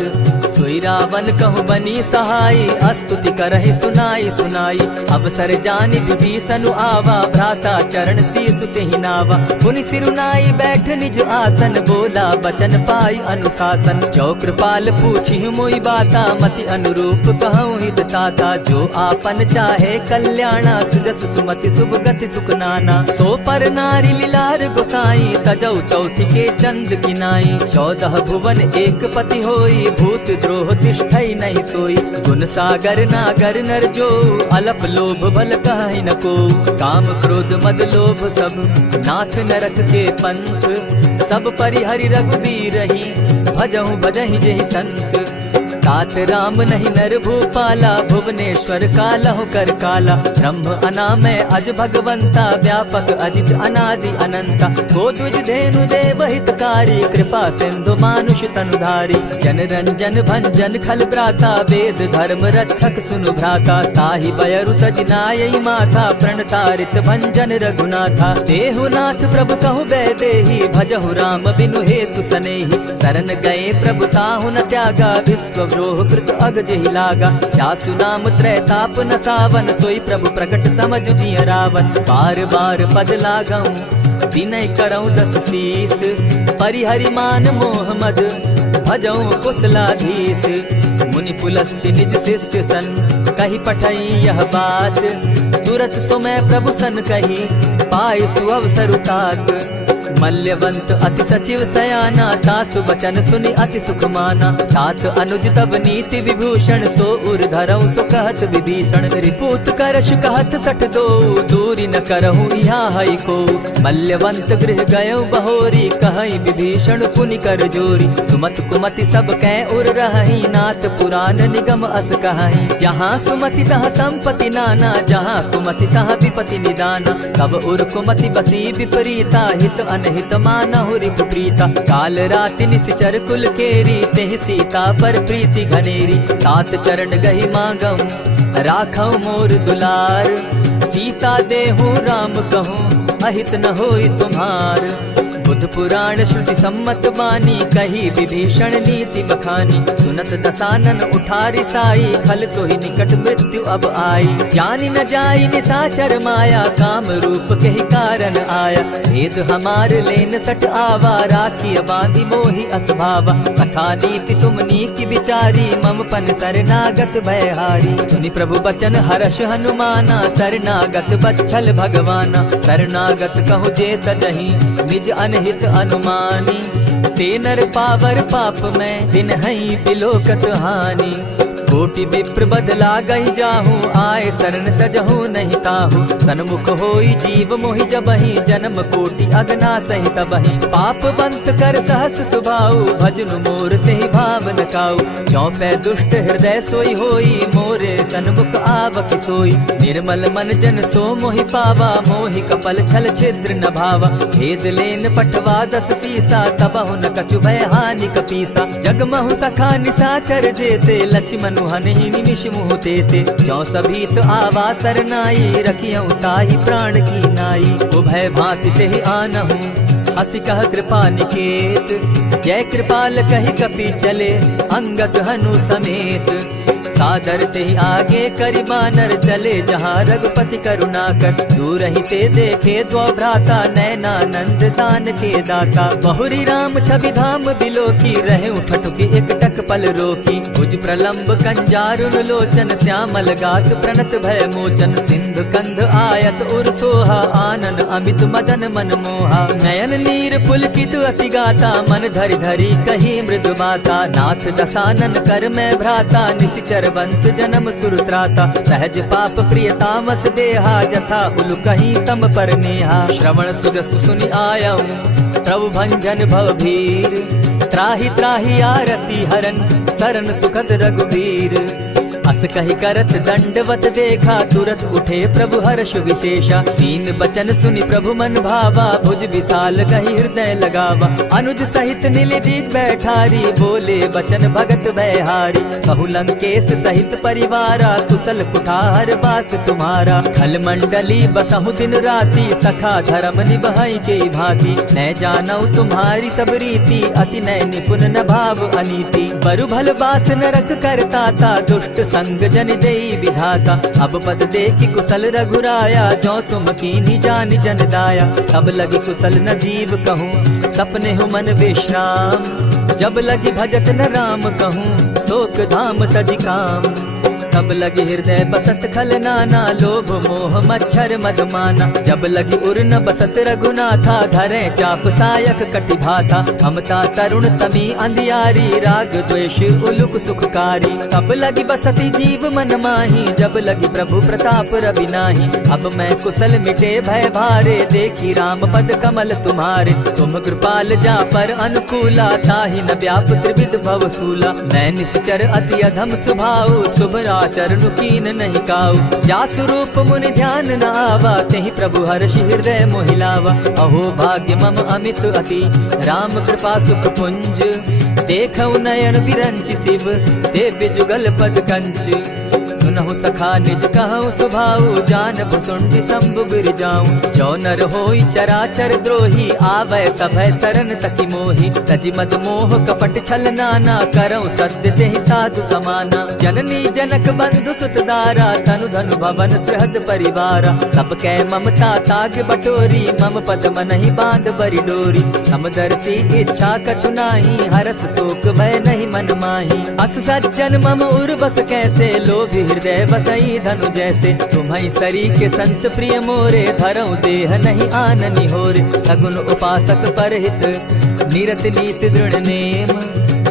सोई रावण कहु बनी सहाय, स्तुति करहि सुनाई सुनाई। अवसर जानि विभीषण आवा, भ्राता चरण शीसु तेहि नावा। पुनि सिरुनाई बैठ निज आसन, बोला बचन पाई अनुशासन। जो कृपाल पूछि मोई बाता, मति अनुरूप कहूँ हित ताता। जो आपन चाहे कल्याणा, सुजस सुमति शुभ गति सुख नाना। सो पर नारी लीलार गोसाई, तजौ चौथि के चंद किनाई। 14 भुवन एक पति होई, भूत द्रोह तिष्ठई नहीं सोई। गुण सागर नागर नर जो, अलप लोभ बल कहि न को। काम क्रोध मद लोभ सब, नाथ नरक के पंथ। सब परिहरि रघुबीरहि, भजहु भजहि जेहि संत। तात राम नहीं नर भूपाला, भुवनेश्वर कालहु कर काला। ब्रह्म अनामय अज भगवंता, व्यापक अजित अनादि अनंता। गोदुज धेनु देव हितकारी, कृपा सिंधु मानुष तनुधारी। जन रंजन भंजन खल भ्राता, वेद धर्म रक्षक सुनु भ्राता। ताहि बयरु तज नायई माथा, प्रणतारित भंजन रघुनाथा। देहुनाथ प्रभु कहु बैदेही, भजहु राम बिनु हेतु सनेही। शरण गए प्रभु ताहु न त्यागा, विश्व द्रोह कृत अग जेहि लागा। जासु नाम त्रैताप न सावन, सोई प्रभु प्रकट समझ जिय रावण। बार बार पद लागऊं, विनय करऊं 10 शीस। परिहरि मान मोह मद, भजऊं कुशलाधीश। मुनि पुलस्ति निज शिष्य सन, कही पठई यह बात। तुरत सो मैं प्रभु सन कही, पाए सुअवसर तात। मल्यवंत अति सचिव सयाना, तासु बचन सुनि अति सुख माना। तात अनुज तब नीति विभूषण, सो उर धरऊं सो कहत विभीषण। रिपुत करश कहत सठ दो, दूरी न करहूँ यहाँ हई को। मल्यवंत गृह गयो बहोरी, कहई विभीषण पुनि कर जोरी। सुमत कुमति सब कै उर रहई, नाथ पुराण निगम अस कहई। जहाँ सुमति तहाँ संपत्ति नाना, जहाँ कुमति तहाँ विपति निदाना। तब उर कुमति बसी विपरीता, हित अनहित मानहु रिपु प्रीता। काल राति निशिचर कुल केरी, तेहि सीता पर प्रीति घनेरी। तात चरण गहि मांगऊं, राखऊं मोर दुलार। सीता देहूं राम कहूं, अहित न होई तुम्हार। बुद्ध पुराण श्रुति सम्मत बानी, कही विभीषण नीति बखानी। सुनत दसानन उठारी साई, खल तो ही निकट मृत्यु अब आई। जानि न जाई निशाचर माया, काम रूप के ही कारण आया। भेद हमार लेन सट आवा, राखी बांधी मोहि असभावा। सखा नीति तुम नीति विचारी, मम पन शरणागत भयहारी। सुनि प्रभु बचन हर्ष हनुमाना, शरणागत बच्छल भगवाना। शरणागत कहु जे तजहि, निज अनहित अनुमानी। ते नर पावर पाप में, दिन हई बिलोकत हानि। कोटि विप्र बदला गई जाहूँ, आए शरण तजहूँ नहीं ताहू। सन्मुख होई जीव मोहि जबहि, जन्म कोटि अगना सहि तबहि। पाप बंत कर सहस सुभाऊ, भजनु मोर तेहि भावन काऊ। जो पै दुष्ट हृदय सोई होई, मोरे सन्मुख आवक सोई। निर्मल मन जन सो मोहि पावा, मोहि कपल छल छिद्र न भावा। भेद लेन पठवा 10 सीसा, तबहु न कछु भय हानि कपीसा। जगमहु सखा निशाचर जेते, लक्ष्मण हनहि निमिष मुह तेते। जो सभीत आवा सरनाई, रखियऊं ताहि प्राण की नाई। उभय भांति तेहि आनहूँ, हसी कह कृपा निकेत। जय कृपाल कहि कपि चले, अंगद हनु समेत। सादर ते आगे करि बानर चले, जहाँ रघुपति करुणा कर दूर ही ते देखे द्वौ भ्राता, नैनानंद दान के दाता। बहुरी राम छवि धाम बिलो की, रहे ठठुकी एक टक पल रोकी। भुज प्रलंब कंजारुन लोचन, श्यामल गात प्रणत भय मोचन। सिंधु कंध आयत उर सोहा, आनन अमित मदन मन मोहा। नयन नीर पुलकित अति गाता, मन धरि धरि कही मृदु बाता। नाथ दसानन कर मैं भ्राता, निशिचर वंश जन्म सुरत्राता। सहज पाप प्रिय तामस देहा, जथा उलु कहीं तम पर नेहा। श्रवण सुजस सुनि आयऊं, प्रभु भंजन भव भीर। त्राहि त्राहि आरती हरन, सरन सुखद रघुबीर। अस कहि करत दंडवत देखा, तुरत उठे प्रभु हर्ष विशेषा। दीन बचन सुनि प्रभु मन भावा, भुज विशाल कहि हृदय लगावा। अनुज सहित नीलदीप बैठारी, बोले बचन भगत भयहारी। कहु लंकेश सहित परिवारा, कुशल कुठार बास तुम्हारा। खल मंडली बसहु दिन राति, सखा धर्म निभाई के भांति। न जानौ तुम्हारी सब रीति, अति नय निपुण न भाव अनीति। बरु भल बास नरक करताता, दुष्ट संग जन देई विधाता। अब पद देखी कुशल रघुराया, जो तुम कीनी जान जन दाया। तब लगी कुशल न जीव कहूँ, सपने हो मन विश्राम। जब लगी भजत न राम कहूँ, शोक धाम तज काम। तब लगी हृदय बसत खल नाना, लोभ मोह मच्छर मद माना। जब लगी उर न बसत रघुनाथा, धरे चाप सायक कटि भाता। ममता तरुण तमी अंधियारी, राग द्वेष उलुक सुखकारी। तब लगी बसती जीव मन माही, जब लगी प्रभु प्रताप रवि नाही। अब मैं कुशल मिटे भय भारे, देखी राम पद कमल तुम्हारे। तुम कृपाल जा पर अनुकूला, ताहि न व्याप त्रिविध भव सूला। मैं निश्चर अति अधम स्वभाव, शुभ चरणु कीन नहीं काऊ। जासु रूप मुनि ध्यान न आवा, तेहि प्रभु हर्षि हृदय मोहिलावा। अहो भाग्य मम अमित अति, राम कृपा सुख पुंज। देखऊ नयन विरंच शिव, सेव्य जुगल पद कंच। सुनहु सखा निज कहूँ सुभाऊ, जान भुसुंडी शंभु गिर जाऊं। जो नर होई चराचर द्रोही, आवे सभय शरण तकी मोही। तजि मद मोह कपट छल नाना, करऊँ सत्य तेहि साधु समाना। जननी जनक बंधु सुत दारा, तनु धनु भवन सुहृद परिवारा। सब कै ममता ताग बटोरी, मम पद मनहि बांध बरि डोरी। समदर्शी इच्छा कछु नाही, हरस शोक भय नहीं मन माही। अस सज्जन मम उर बस कैसे, लोभी हृदय बसई धनु जैसे। तुम्हारी सरी के संत प्रिय मोरे, धरऊ देह नहीं आननि होरे। सगुन उपासक परहित, निरत नीत दृढ़ नेम।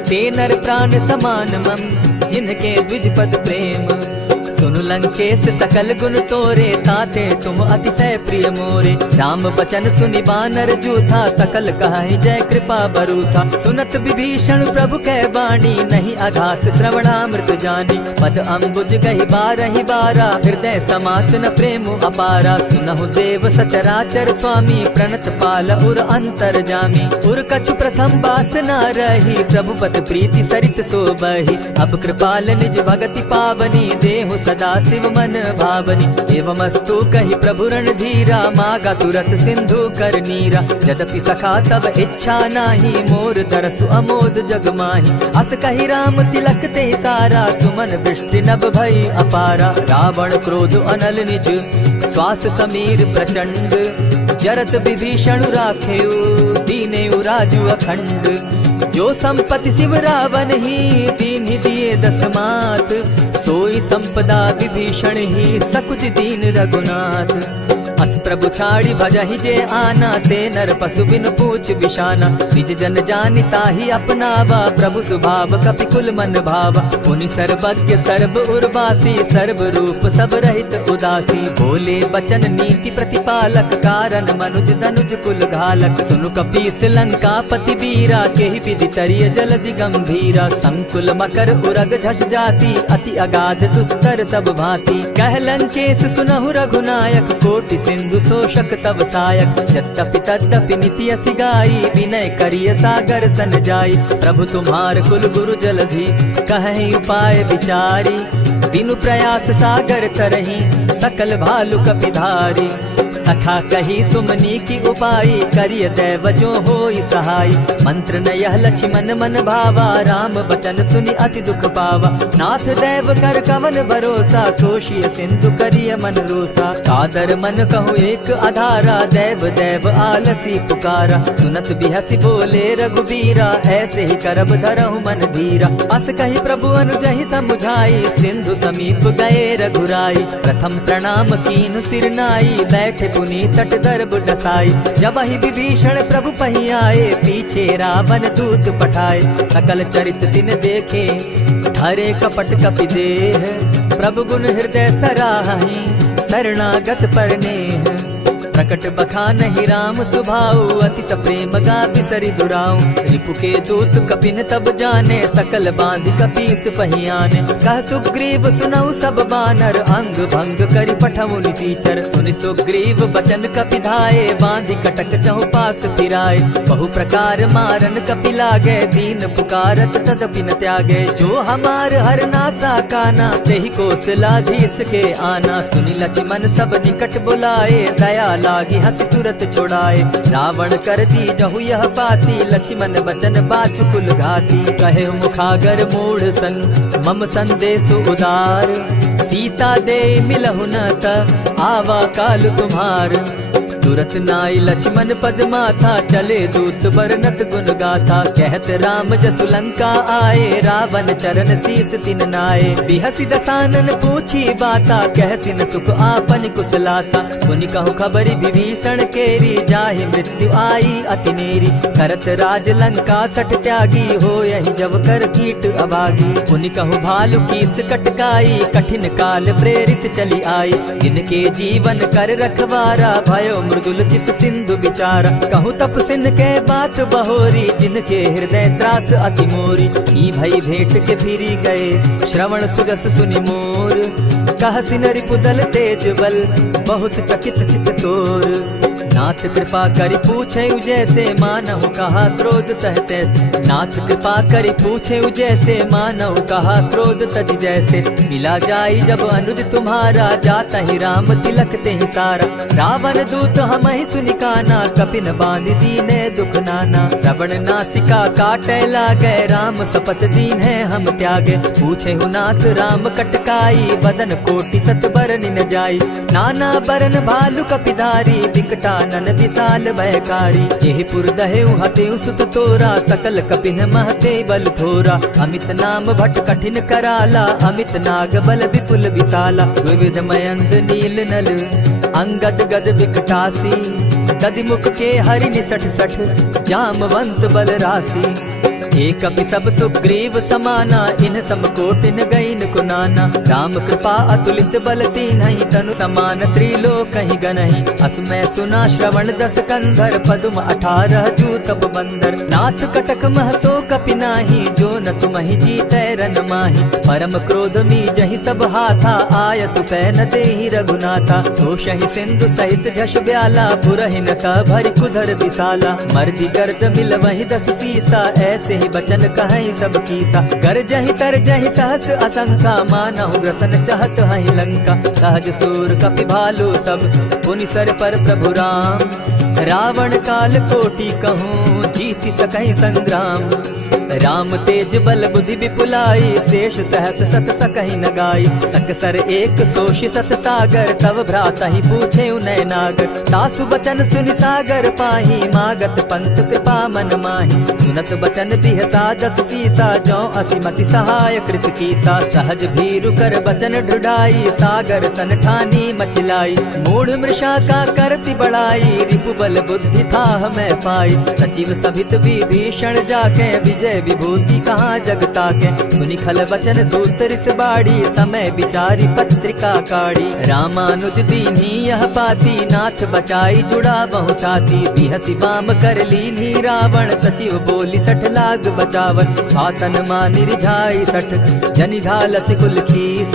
ते नर प्राण समान मम, जिनके द्विज पद प्रेम। सुनु लंकेश सकल गुण तोरे, ताते तुम अतिशय प्रिय मोरे। राम बचन सुनि बानर जूथा, सकल कहाई जय कृपा बरूथा। सुनत विभीषण प्रभु कै बाणी, नहीं अघात श्रवणामृत जानी। पद अम्बुज गहि बारहि बारा, हृदय समात न प्रेम अपारा। सुनहु देव सचराचर स्वामी, प्रणत पाल उर अंतर जामी। उर कछु प्रथम बास न रही, प्रभु पद प्रीति सरित सोबहि। अब कृपाल निज भगति पावनी, देहु सदा शिव मन भावनी। एवमस्तु कहि प्रभु रणधीरा, मागा तुरत सिंधु कर नीरा। यद्यपि सखा तब इच्छा नाही, मोर तरसु अमोद जग माही। अस कहि राम तिलक ते सारा, सुमन दृष्टि नभ भई अपारा। रावण क्रोध अनल निज, श्वास समीर प्रचंड। जरत विभीषण राखेउ, दीनेउ राजु अखंड। जो संपत्ति शिव रावण ही, दीन्हि दिए दस मात। सोई संपदा विभीषण ही, सकुच दीन रघुनाथ। अस प्रभु छाड़ी भजहि जे आना, ते नर पशु बिन पूछ बिशाना। निज जन जानि ताहि अपनावा, प्रभु स्वभाव कपि कुल मन भावा। पुनि सर्वज्ञ सर्व उर्वासी, सर्व रूप सब रहित उदासी। बोले बचन नीति प्रतिपालक, कारण मनुज धनुज कुल घालक। सुनु कपीस लंका पति वीरा, केहि विधि तरिय जलधि गंभीरा। संकुल मकर उरग झष जाति, अति अगाध दुस्तर सब भांति। कह लंकेश सुनहु रघुनायक, कोटि सिंधु शोषक तब सायक। यद्यपि तद्यपि नीति असि गाई, विनय करिय सागर सन जाई। प्रभु तुम्हार कुल गुरु जलधि, कहि उपाय विचारी। बिनु प्रयास सागर तरही, सकल भालु कपिधारी। सखा कही तुमनी की उपाय, करिय दैव जो होई सहाय। मंत्र न यह लक्ष्मण मन भावा, राम बचन सुनि अति दुख पावा। नाथ दैव कर कवन भरोसा, सोशिय सिंधु करिय मन रोसा। कादर मन कहूँ एक आधारा, दैव दैव आलसी पुकारा। सुनत बिहसी बोले रघुबीरा, ऐसे ही करब धरहु मन धीरा। अस कही प्रभु अनुजहि समुझाई, सिंधु समीप गए रघुराई। प्रथम प्रणाम कीन सिर नाई, बैठे पुनि तट दर्ब डसाई। जब ही विभीषण प्रभु पही आए, पीछे रावण दूत पठाए। सकल चरित तिन देखे, हरे कपट कपि देह। प्रभु गुण हृदय सराहि, शरणागत पर नेह। प्रकट बखानहि राम सुभाऊ, अति प्रेम गा बिसरि दुराऊ। रिपु के दूत कपिन तब जाने, सकल बांधि कपीस पहियाने। कह सुग्रीव सुनऊ सब बानर, अंग भंग करि पठऊ निसीचर। सुनि सुग्रीव बचन कपि धाये, बांधि कटक चहु पास फिराए। बहु प्रकार मारन कपि लागे, दीन पुकारत तदपि न त्यागे। जो हमार हर नासा काना, तेहि कौशलाधीश के आना। सुनि लक्ष्मण सब निकट बुलाए, दया लागी हंस तुरत छुड़ाए। रावण कर दी जहु यह बाती, लक्ष्मण बचन बाचु कुल घाती। कहे मुखागर मूढ़ सन, मम संदेश उदार। सीता दे मिलहु न त, आवा काल तुम्हार। तुरत नाई लक्ष्मण पद माथा, चले दूत बरनत गुण गाथा। कहत राम जसु लंका आए, रावण चरण शीस तिन नाये। बिहसि दसानन पूछी बाता, कहसिन सुख आपन कुशलाता। सुनि कहु खबरि विभीषण केरी, जाहि मृत्यु आई अति नेरी। करत राज लंका सठ त्यागी, हो यही जब कर कीट अभागी। पुनि कहु भालु कीस कटकाई, कठिन काल प्रेरित चली आई। जिनके जीवन कर रखवारा, भयो मृदुल चित सिंधु विचारा। कहु तप सिन के बात बहोरी, जिनके हृदय त्रास अति मोरी। ई भई भेंट के फिरी गए, श्रवण सुजस सुनि मोर। कह सिन रिपुदल तेज बल, बहुत चकित चित तोर। नाथ कृपा करि पूछे जैसे, मानहु कहा क्रोध तहते। नाथ कृपा करि पूछे जैसे, मानहु कहा क्रोध तज जैसे। मिला जाई जब अनुज तुम्हारा, जाता ही राम तिलक ते ही सारा। रावण दूत हम ही सुनि काना, कपिन बांध दीने दुख नाना। श्रवण नासिका काटे लागे, राम सपत दीन है हम त्यागे। पूछे हु नाथ राम कटकाई, बदन कोटि सत बरन न जाई। नाना बरन भालु कपिधारी, विकटानन विशाल भयकारी। जेहिपुर दहेउ हतेउ सुत तोरा, सकल कपिन महते बल थोरा। अमित नाम भट कठिन कराला, अमित नाग बल विपुल विशाला। विविध मयंद नील नल, अंगद गद विकटासी। दधिमुख के हरि निसठ सठ, जामवंत बल राशि। एक कपि सब सुग्रीव समाना, इन सम कोटिन गईन कुनाना। राम कृपा अतुलित बल तीन्हि, तनु समान त्रिलोक ही गनहि। असमय सुना श्रवण दस कंधर, पदुम 18 जूतब बंदर। नाथ कटक महसो कपि नाही, जो न तुमहि जीतै रन माहि। परम क्रोध मी जहि सब हाथा, आय सुकै न देहि रघुनाथा। सोषहि सिंधु सहित झष ब्याला, पुरहि न त भरि कुधर विशाला। मर्दि गर्द मिल वहि 10 सीसा, ऐसे बचन कहीं सब कीसा। कर जहि तर जहि सहस असंखा, मानहु ग्रसन चाहत हहि लंका। सहज सूर कपि भालु सब, पुनि सर पर प्रभु राम। रावण काल कोटि कहूँ, जीति सकहि संग्राम। राम तेज बल बुद्धि विपुलाई, शेष सहस सत सकहि न गाई। सकसर एक सोषि सत सागर, तव भ्राता ही पूछे उनय नागर। तासु बचन सुनि सागर पाही, मागत पंत कृपा मन माही। सुनत बचन बिहसा जस सीसा, जौ असिमति सहाय कृत कीसा। सहज भीरु कर बचन ढुढ़ाई, सागर सन ठानी मचिलाई। मूढ़ मृषा का करसि बढ़ाई, रिपु बल बुद्धि थाह मैं पाई। सचिव सभित विभीषण जाके, विजय विभूति कहाँ जगता के। सुनि खल बचन दूत रिस बाड़ी, समय विचारी पत्रिका काढ़ी। रामानुज दीन्ही यह पाती, नाथ बचाई जुड़ा बहु छाती। बिहसि बाम कर लीन्ही रावण, सचिव बोली 60 लाग बचावन। पातन मानि रिझाई 60, जनि ढालस कुल खीस।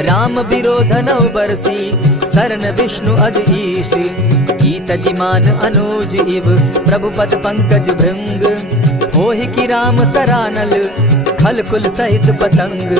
राम विरोध नौ बरसी, शरण विष्णु अज ईश। गीत जिमान अनुज इव, प्रभु पद पंकज भृंग। होहि कि राम सरानल, खल कुल सहित पतंग।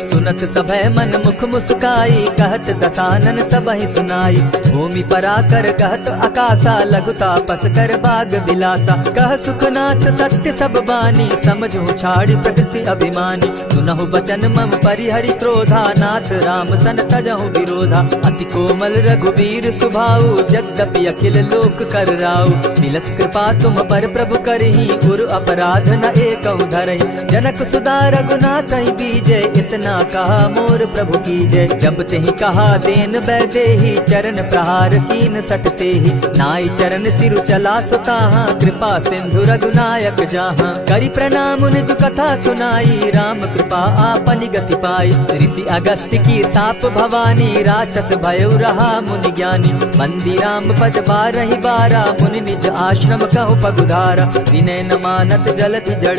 सुन सुनत सभय मन मुख मुस्काई, कहत दसानन सबहि सुनाई। भूमि पराकर कहत आकाशा, लघु तापस कर बाग बिलासा। कह सुखनाथ सत्य सब बानी, समझू छाड़ प्रकृति अभिमानी। सुनहु बचन मम परिहरि क्रोधा, नाथ राम सन तजहु विरोधा। अति कोमल रघुवीर सुभाऊ, यद्यपि अखिल लोक कर राऊ। मिलत कृपा तुम पर प्रभु करही, गुरु अपराध न एकहु धरहि। जनक सुदा रघुनाथ बीजे, इतना कहा मोर प्रभु कीजय। जब तेहि कहा देन बैदेही, चरण प्रहार कीन सटते ही। नाई चरण सिरु चला सुताहा, कृपा सिंधु रघुनायक जाहा। करि प्रणाम निज कथा सुनाई, राम कृपा आपनि गति पाई। ऋषि अगस्त्य की साप भवानी, राक्षस भयउ रहा मुनि ज्ञानी। बंदी राम पद बारहि बारा, मुनि निज आश्रम कहु पगुधारा। विनय न मानत जलधि जड़,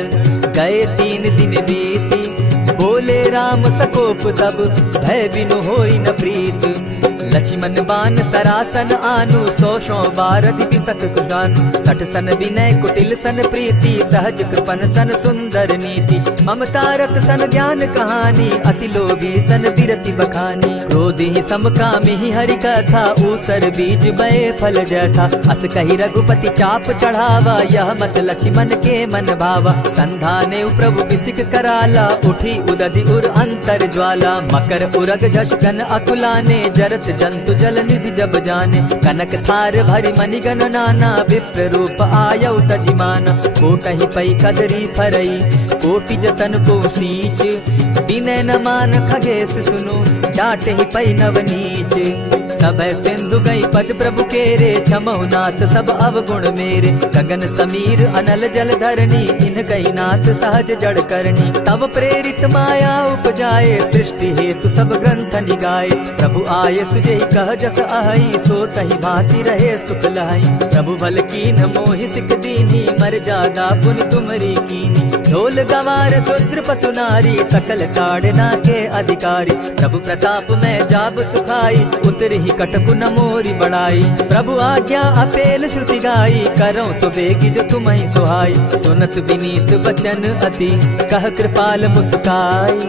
गए 3 दिन बीती। बोले राम सकोप तब, भय बिनु होई न प्रीत। लक्ष्मण बान सरासन आनु, 100 बार दिपिसक कुजानु। 60 सन विनय कुटिल सन प्रीति, सहज कृपन सन सुंदर नीति। ममता रत सन ज्ञान कहानी, अति लोभी सन बिरति बखानी। क्रोधि समकामी हरि कथा, ऊसर बीज बय फल जथा। अस कही रघुपति चाप चढ़ावा, यह मत लक्ष्मण के मन भावा। संधाने प्रभु बिसिक कराला, उठी उदधि उर अंतर ज्वाला। मकर उरग झष घन अकुलाने, जरत जंतु जल निधि जब जाने। कनक थार भरि मणिगण नाना, विप्र रूप आयउ तजिमाना। कोटहि पै कदरी फरई, कोटि जतन को सींच। विनय न मान खगेश सुनु, जाटहि पै नवनीच। सब सिंधु गई पद प्रभु केरे, क्षमहु नाथ सब अवगुण मेरे। गगन समीर अनल जल धरनी, इन कही नाथ सहज जड़ करनी। तब प्रेरित माया उपजाए, सृष्टि हेतु सब ग्रंथ निगाए। प्रभु आय सुजेहि कह जस अहई, सो तहि भांति रहे सुख लहई। प्रभु बल कीन मोहि सिख दीनी, मर जादा पुनि तुमरी कीनी। ढोल गवार शूद्र पशु नारी, सकल ताड़ना के अधिकारी। प्रभु प्रताप में जाब सुखाई, उतरहि कटकु न मोरी बड़ाई। प्रभु आज्ञा अपेल श्रुति गाई, करौ सुबेगी जो तुम्हि सुहाई। सुनत विनीत बचन अति, कह कृपाल मुस्काई।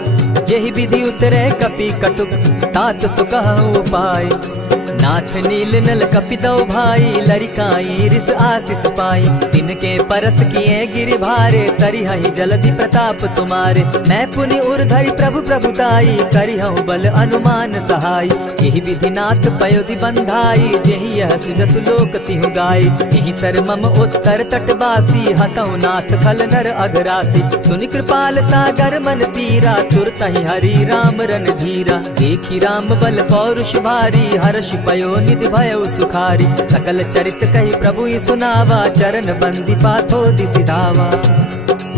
यही विधि उतरे कपि कटुक, तात सुकहु उपाय। नाथ नील नल कपितौ भाई, लरिकाई रिस आशीष पाई। तिनके परस किए गिरि भारे, तरिहहि जलधि प्रताप तुम्हारे। मैं पुनि उर्धरि प्रभु प्रभुताई, करिहु बल अनुमान सहाय। यही विधि नाथ पयोधि बंधाई, जेहि यह सुजसु लोक तिहु गाई। यही सर मम उत्तर तटवासी, हतौ नाथ खल नर अघरासी। सुनि कृपाल सागर मन तीरा, तुरतहि हरि राम रन धीरा। देखी राम बल पौरुष भारी, हर्ष पयो निधि भयउ सुखारी। सकल चरित कही प्रभु सुनावा, चरण बंदी पाथो दिसि धावा।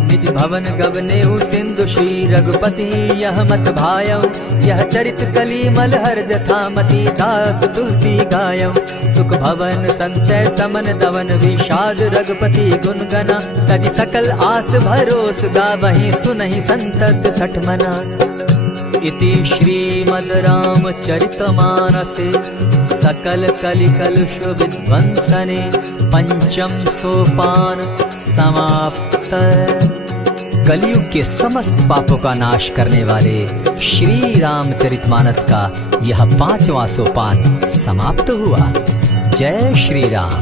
निज भवन गवनेउ सिंधु श्री रघुपति, यह मत भायउ। यह चरित कली मलहर जथामति, दास तुलसी गायउ। सुख भवन संचय समन दवन, विषाद रघुपति गुण गना। तज सकल आस भरोस, गावहि सुनहि संतत सठ मना। इति श्रीमद् रामचरितमानसे, सकल कलिकलुष विध्वंसने। पंचम सोपान समाप्त। कलयुग के समस्त पापों का नाश करने वाले श्री रामचरितमानस का यह 5वां सोपान समाप्त हुआ। जय श्री राम।